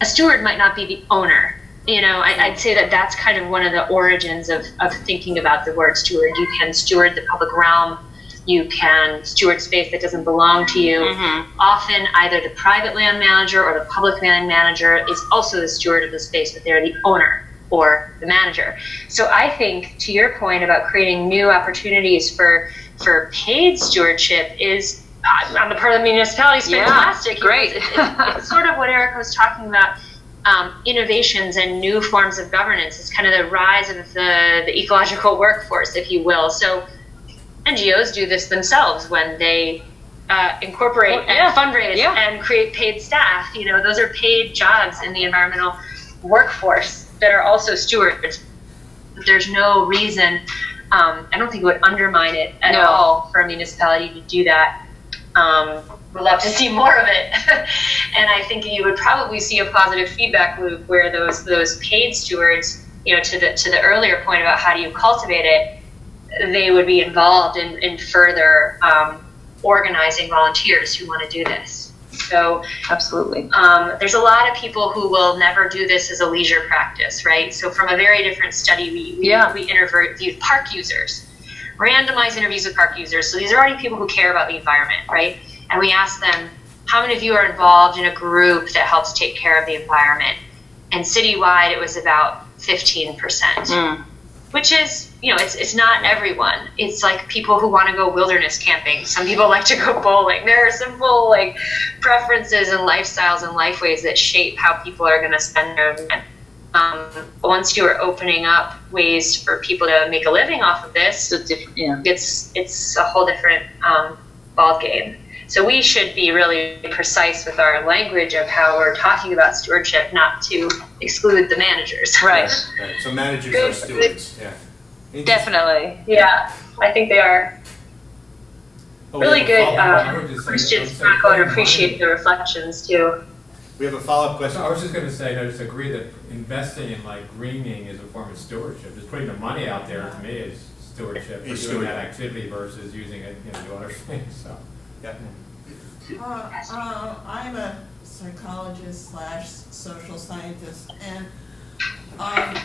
A steward might not be the owner. I'd say that that's kind of one of the origins of thinking about the word steward. You can steward the public realm. You can steward space that doesn't belong to you. Mm-hmm. Often either the private land manager or the public land manager is also the steward of the space, but they're the owner or the manager. So I think, to your point about creating new opportunities for paid stewardship is on the part of the municipality is fantastic. Yeah, great. It's sort of what Erika was talking about, innovations and new forms of governance. It's kind of the rise of the ecological workforce, if you will. So NGOs do this themselves when they incorporate and fundraise and create paid staff. Those are paid jobs in the environmental workforce that are also stewards. There's no reason, I don't think it would undermine it at all for a municipality to do that. We'd love to see more of it. And I think you would probably see a positive feedback loop where those paid stewards, to the earlier point about how do you cultivate it, they would be involved in further organizing volunteers who want to do this. So absolutely. There's a lot of people who will never do this as a leisure practice, right? So from a very different study, we interviewed park users, randomized interviews with park users. So these are already people who care about the environment, right? And we asked them, how many of you are involved in a group that helps take care of the environment? And citywide, it was about 15%, which is, it's not everyone. It's like people who want to go wilderness camping. Some people like to go bowling. There are simple preferences and lifestyles and life ways that shape how people are going to spend their event. Once you are opening up ways for people to make a living off of this, it's a whole different ball game. So we should be really precise with our language of how we're talking about stewardship, not to exclude the managers. Right. Right. So managers are stewards. Yeah. Definitely. Yeah, I think they are really good Christians. I would appreciate the reflections too. We have a follow-up question. So I was just going to say, I just agree that investing in greening is a form of stewardship. Just putting the money out there to me is stewardship. For doing that activity versus using it to do other things. So. Yeah. I'm a psychologist / social scientist, and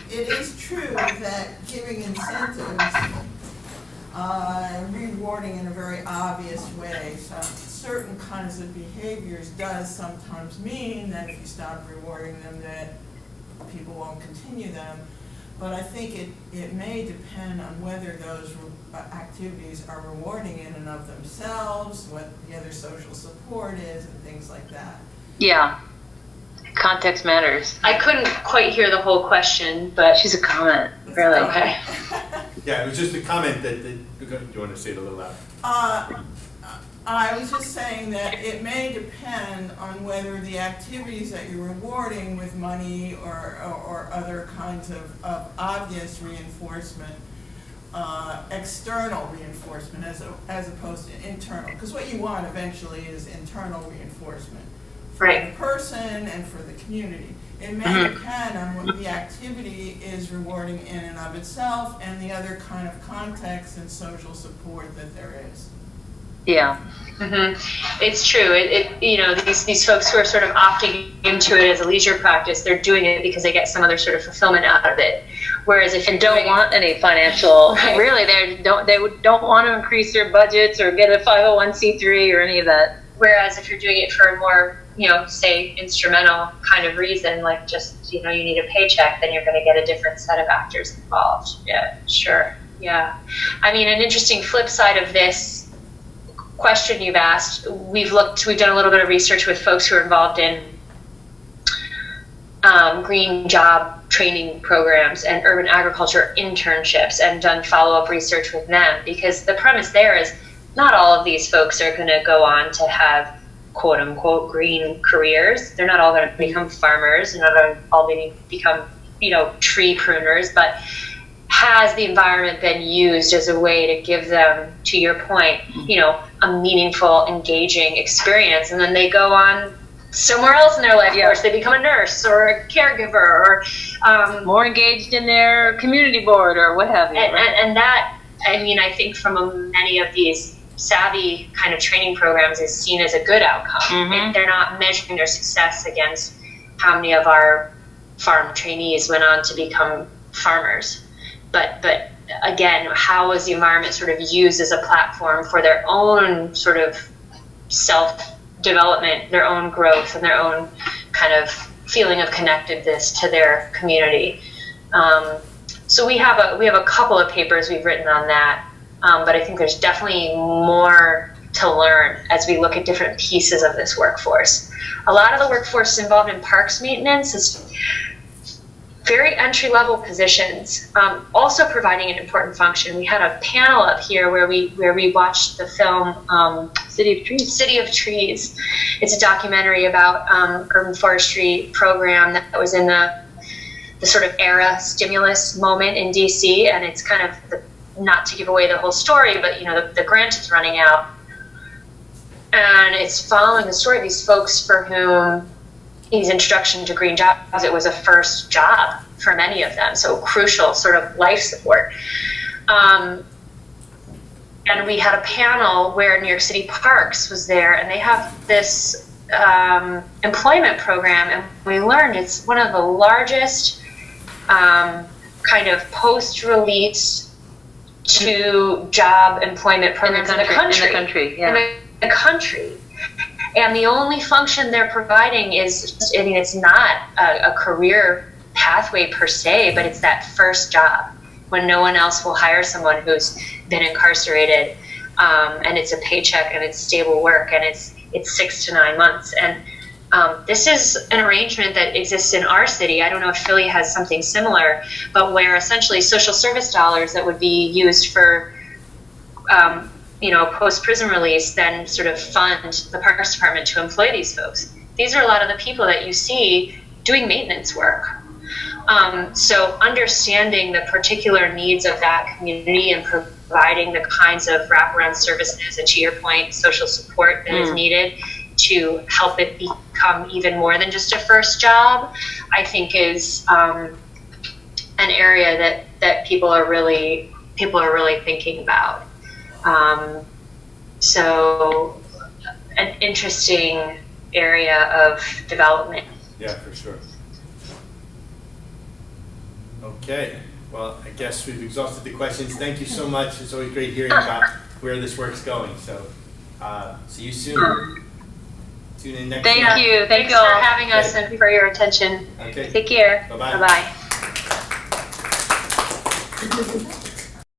it is true that giving incentives, rewarding in a very obvious way, so certain kinds of behaviors does sometimes mean that if you stop rewarding them that people won't continue them. But I think it may depend on whether those activities are rewarding in and of themselves, what the other social support is, and things like that. Yeah. Context matters. I couldn't quite hear the whole question, but She's a comment, really. Okay. Yeah, it was just a comment that do you want to say it a little louder? I was just saying that it may depend on whether the activities that you're rewarding with money or other kinds of obvious reinforcement external reinforcement as opposed to internal. Because what you want eventually is internal reinforcement for Right. the person and for the community. It may depend on what the activity is rewarding in and of itself and the other kind of context and social support that there is. Yeah. It's true. These folks who are sort of opting into it as a leisure practice, they're doing it because they get some other sort of fulfillment out of it. Whereas if you Don't want any financial, Right. really, they don't want to increase their budgets or get a 501c3 or any of that. Whereas if you're doing it for a more, say instrumental kind of reason, like just, you need a paycheck, then you're going to get a different set of actors involved. Yeah, sure. Yeah. I mean, an interesting flip side of this question you've asked, we've done a little bit of research with folks who are involved in green job training programs and urban agriculture internships and done follow-up research with them, because the premise there is not all of these folks are going to go on to have quote unquote green careers. They're not all going to become farmers, they're not all going to become tree pruners, but has the environment been used as a way to give them, to your point, a meaningful, engaging experience, and then they go on somewhere else in their life course. They become a nurse or a caregiver or More engaged in their community board or what have you. and that, I think from many of these savvy kind of training programs is seen as a good outcome. They're not measuring their success against how many of our farm trainees went on to become farmers. But again, how was the environment sort of used as a platform for their own sort of self-development, their own growth, and their own kind of feeling of connectedness to their community. So we have a couple of papers we've written on that, but I think there's definitely more to learn as we look at different pieces of this workforce. A lot of the workforce involved in parks maintenance is very entry-level positions, also providing an important function. We had a panel up here where we watched the film City of Trees. City of Trees. It's a documentary about urban forestry program that was in the sort of era stimulus moment in DC, and it's kind of not to give away the whole story, but the grant is running out, and it's following the story of these folks for whom these introduction to green jobs, it was a first job for many of them, so crucial sort of life support. And we had a panel where New York City Parks was there, and they have this employment program, and we learned it's one of the largest kind of post-release to job employment programs in the country. And the only function they're providing is, it's not a career pathway per se, but it's that first job when no one else will hire someone who's been incarcerated, and it's a paycheck and it's stable work and it's 6 to 9 months. And this is an arrangement that exists in our city. I don't know if Philly has something similar, but where essentially social service dollars that would be used for post-prison release then sort of fund the Parks Department to employ these folks. These are a lot of the people that you see doing maintenance work. So understanding the particular needs of that community and providing the kinds of wraparound services and, to your point, social support that is needed to help it become even more than just a first job, I think is an area that people are really thinking about. So an interesting area of development. Yeah, for sure. Okay, well, I guess we've exhausted the questions. Thank you so much. It's always great hearing about where this work's going. So, see you soon. Tune in next Thank time. you. Thanks you all. for having us and for your attention. Okay. Take care. Bye-bye. Bye-bye.